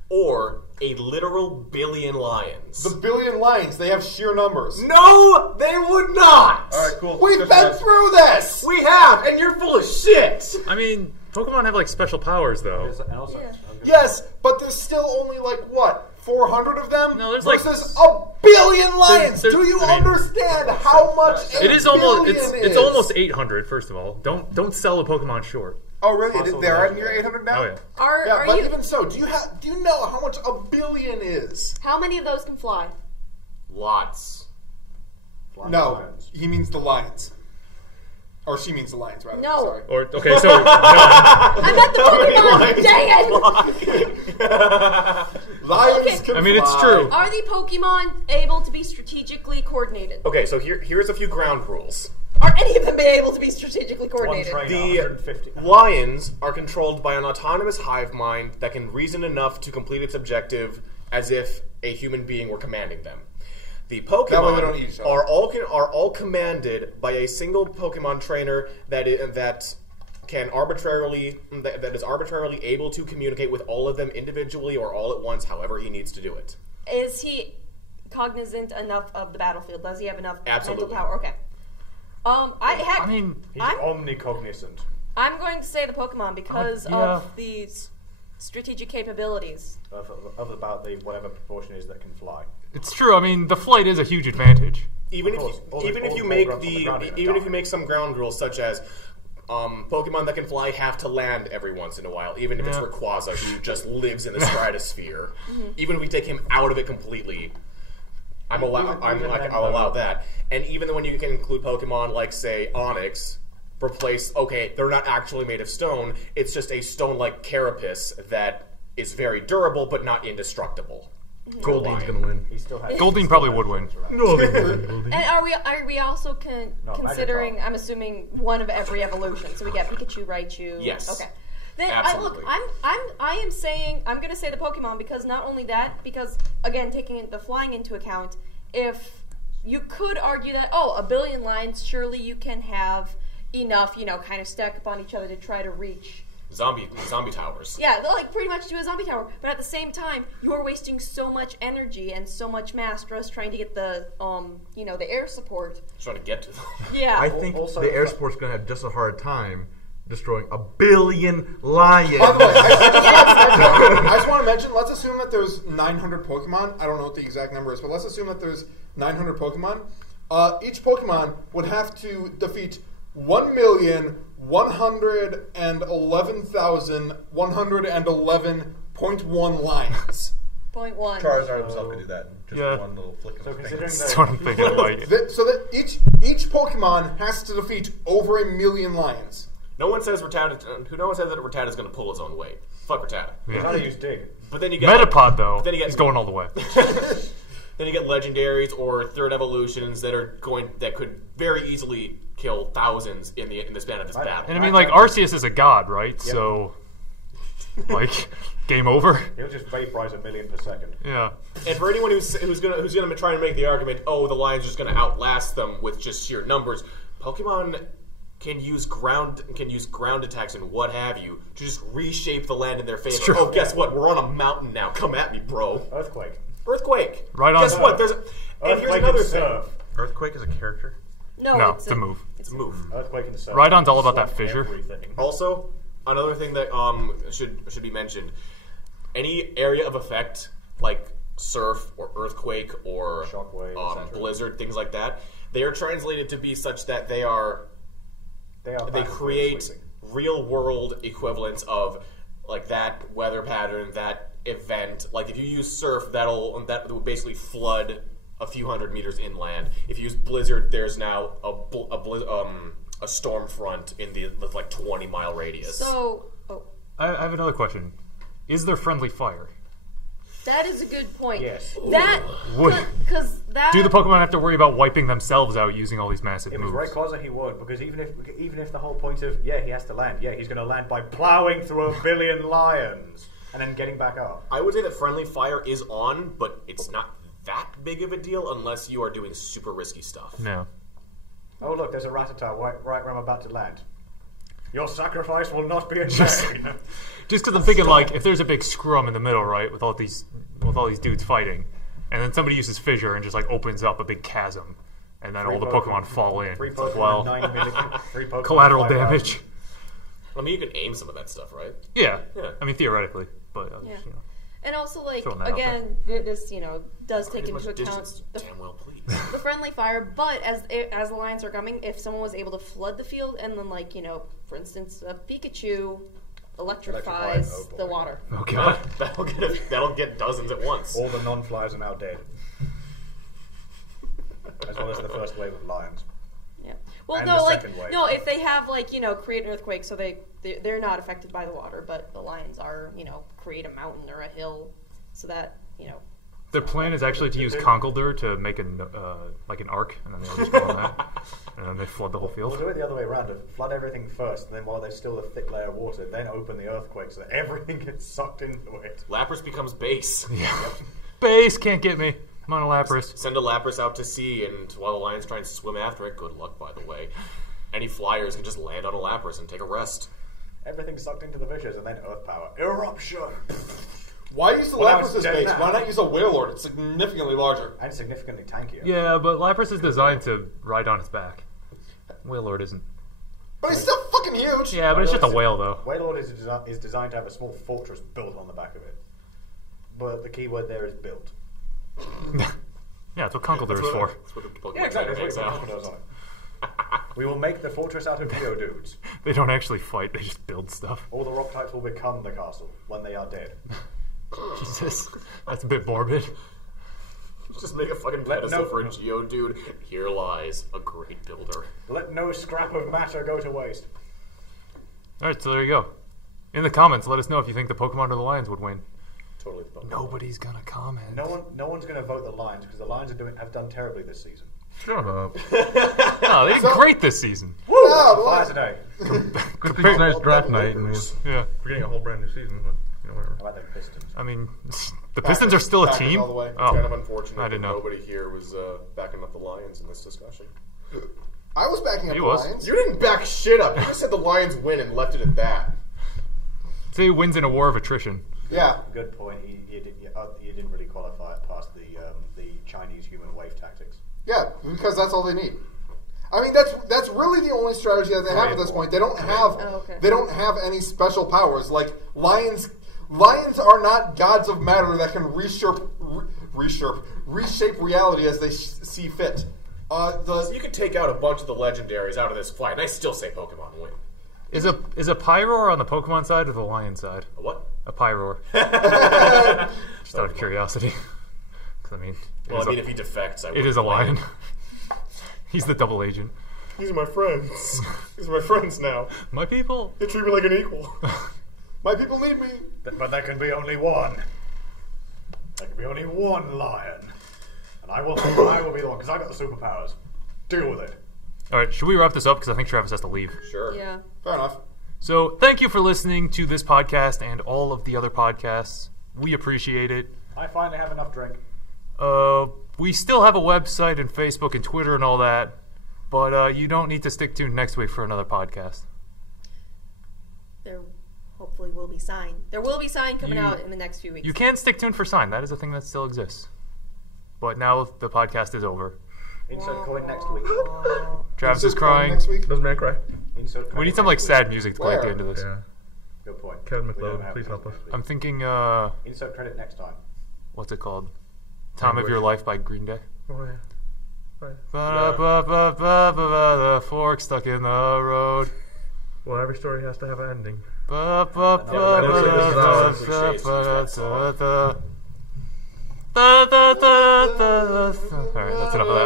or a literal billion lions? The billion lions, they have sheer numbers. No, they would not! Alright, cool. We've Just been ask. through this! We have, and you're full of shit! I mean, Pokemon have like special powers though. And also, Yeah. I'm gonna- Yes, but there's still only like, what, 400 of them? No, there's like- versus a billion lions! there's- Do you I mean- understand how much It a is almost billion it's is? almost 800. First of all, don't sell a Pokemon short. Oh, really? Also They are the near 800 now? Oh yeah. Yeah, Are but you? even so, do you know how much a billion is? How many of those can fly? Lots. Flying No, lions. he means the lions. Or she means the lions, rather. No. Sorry. Or okay, so no, I meant the Pokemon. Dang it! Lions Okay. can I mean, it's fly. true. Are the Pokemon able to be strategically coordinated? Okay, so here's a few ground rules. Are any of them able to be strategically One coordinated? trainer, The 150. lions are controlled by an autonomous hive mind that can reason enough to complete its objective as if a human being were commanding them. The That way they don't Pokemon eat each other. are all commanded by a single Pokemon trainer that can arbitrarily that is arbitrarily able to communicate with all of them individually or all at once, however he needs to do it. Is he cognizant enough of the battlefield? Does he have enough Absolutely. mental power? Okay. I mean, He's I'm- omnicognizant. I'm going to say the Pokemon because yeah. of the strategic capabilities. Of about the whatever proportion is that can fly. it's true. I mean, the flight is a huge advantage. Even Of if course, you, all even the- if you all make the ground- the on the ground even if die. you make some ground rules such as Pokemon that can fly have to land every once in a while, even if it's Yeah. Rayquaza who just lives in the stratosphere. Even if we take him out of it completely, I'll allow that. And even when you can include Pokemon like say Onix, they're not actually made of stone. It's just a stone-like carapace that is very durable but not indestructible. Goldine's gonna win. He still has. Goldeen probably would win. And are we also No, considering? Magikarp. I'm assuming one of every evolution. So we get Pikachu, Raichu. Yes. Okay. Then Absolutely. I'm gonna say the Pokemon because not only that, because again taking the flying into account, if you could argue that a billion lines, surely you can have enough, kind of stack up on each other to try to reach. Zombie towers. Yeah, they'll pretty much do a zombie tower, but at the same time, you are wasting so much energy and so much mass just trying to get the the air support. Trying to get to them. Yeah. I think Also- the air sport's gonna have just a hard time destroying a billion lions. By the way, I just want to mention, let's assume that there's 900 Pokemon. I don't know what the exact number is, but let's assume that there's 900 Pokemon. Each Pokemon would have to defeat 1,111,111.1 lions. Point one. Charizard himself could do that in just Yeah. one little flick of So his considering finger. That's what I'm thinking. Like, So that each Pokemon has to defeat over 1,000,000 lions. No one says Rattata. No one says that Rattata's going to pull his own weight. Fuck Rattata. He's yeah. how to use Dig. But then you get Metapod though, then you get he's going all the way. Then you get legendaries or third evolutions that could very easily kill thousands in the span of this battle. And I mean, like, Arceus is a god, right? So, like, game over. He'll just vaporize 1,000,000 per second. Yeah. And for anyone who's gonna try to make the argument, the Lions are just gonna outlast them with just sheer numbers, Pokemon can use ground attacks and what have you to just reshape the land in their favor. true. Oh, guess what? We're on a mountain now. Come at me, bro. Earthquake. Earthquake. Right on. Guess what? And here's Earthquake another and thing. surf. Earthquake is a character. No, it's a move. It's a move. Earthquake and surf. Rhydon's all about that Swamp fissure. Everything. Also, another thing that should be mentioned: any area of effect like surf or earthquake or Shockwave, etc. blizzard, things like that, they are translated to be such that they They create sweeping. real world equivalents of like that weather pattern, that event. Like if you use surf, that will basically flood a few hundred meters inland. If you use blizzard, there's now a storm front in the like 20-mile radius. So, I have another question. Is there friendly fire? that is a good point. Yes. That Would- because that Do the Pokemon have to worry about wiping themselves out using all these massive If it was moves? Rayquaza, he would, because even if the whole point of he has to land, he's going to land by plowing through 1,000,000,000 lions and then getting back up. I would say that friendly fire is on, but it's not that big of a deal unless you are doing super risky stuff. No. Oh look, there's a Rattata right where I'm about to land. Your sacrifice will not be in Just- vain. Just because I'm thinking, like, if there's a big scrum in the middle, right, with all these dudes fighting, and then somebody uses fissure and just like opens up a big chasm, and then all the Pokemon fall in. Three It's like, Pokemon, well, 9 million. 3 Pokemon, collateral 5,000. damage. I mean, you can aim some of that stuff, right? Yeah. Yeah. I mean, theoretically, but Yeah. And also, like, Throwing that out again, this does take As into much account distance, the, damn well, please. the friendly fire. But as the lions are coming, if someone was able to flood the field and then, like, for instance, a Pikachu electrifies Oh, boy. the water. Oh god. that'll get dozens at once. All the non-flyers are now dead. As well as the first wave of lions. Yeah. Well, And no, the like, second wave. no, if they have, like, create an earthquake, so they're not affected by the water, but the lions are, create a mountain or a hill, so that, Their plan is actually to use Conkeldurr to make an arc, and then they just go on that, and then they flood the whole We'll field. do it the other way around. Flood everything first, and then while there's still a thick layer of water, then open the earthquake so that everything gets sucked into it. Lapras becomes base. Yeah. Base can't get me. I'm on a Lapras. Send a Lapras out to sea, and while the lions try and swim after it, good luck, by the way. any flyers can just land on a Lapras and take a rest. Everything's sucked into the fissures, and then Earth Power. Eruption! Why use the Well, Lapras it's as dead base? now. Why not use a Wailord? It's significantly larger. And significantly tankier. Yeah, but Lapras is designed to ride on its back. Wailord isn't. But he's still fucking huge. Yeah, but it's just a whale, though. Wailord is designed to have a small fortress built on the back of it. But the key word there is built. Yeah, that's what Conkeldurr is for. That's what the Pokemon Yeah, exactly. hangs That's out. what Conkeldurr's on it. We will make the fortress out of Geodudes. They don't actually fight, they just build stuff. All the rock types will become the castle when they are dead. Jesus, that's a bit morbid. Just make a fucking pedestal for a Geodude. Here lies a great builder. Let no scrap of matter go to waste. Alright, so there you go. In the comments, let us know if you think the Pokemon or the Lions would win. Totally. The Pokemon. Nobody's gonna comment. No one's going to vote the Lions because the Lions have done terribly this season. Shut up. No, they did great this season. No, Fire today. Good thing tonight's draft night. Yeah. We're getting a whole brand new season, but whatever. How about the Pistons? I mean, the Pistons are still a Packers team. all the way. It's It's kind of Oh, unfortunate I that didn't know. nobody here was backing up the Lions in this discussion. I was backing up He the was. Lions. You didn't back shit up. You just said the Lions win and left it at that. say he wins in a war of attrition. Yeah. Good point. He didn't really qualify it past the Chinese human wave tactics. Yeah, because that's all they need. I mean, that's really the only strategy that they have at this point. They don't have any special powers. Like lions are not gods of matter that can reshape reality as they see fit. So you could take out a bunch of the legendaries out of this fight, and I still say Pokemon win. Is a Pyroar on the Pokemon side or the Lion side? A what? A Pyroar. Just out of curiosity. 'Cause, I mean, Well, I mean, if he defects, it is a lion. He's the double agent. These are my friends. These are my friends now. My people. They treat me like an equal. My people need me. But there can be only one. There can be only one lion. And I will be the one, because I got the superpowers. Deal with it. All right, should we wrap this up? Because I think Travis has to leave. Sure. Yeah. Fair enough. So thank you for listening to this podcast and all of the other podcasts. We appreciate it. I finally have enough drink. We still have a website and Facebook and Twitter and all that, but you don't need to stick tuned next week for another podcast. There hopefully will be sign. There will be sign coming You- out in the next few weeks. You can stick tuned for Sign. That is a thing that still exists. But now the podcast is over. Insert coin next week. Travis is Insert crying. next week. Does man cry? Insert We credit need some next like week. sad music to play at the Where? end of this. Yeah. Good point. Kevin We don't McLeod, have please it help us. next week. I'm thinking, Insert credit next time. what's it called? Time of Your Life by Green Day. Oh, yeah. Right. The fork stuck in the road. Well, every story has to have an ending. Alright, that's enough of that.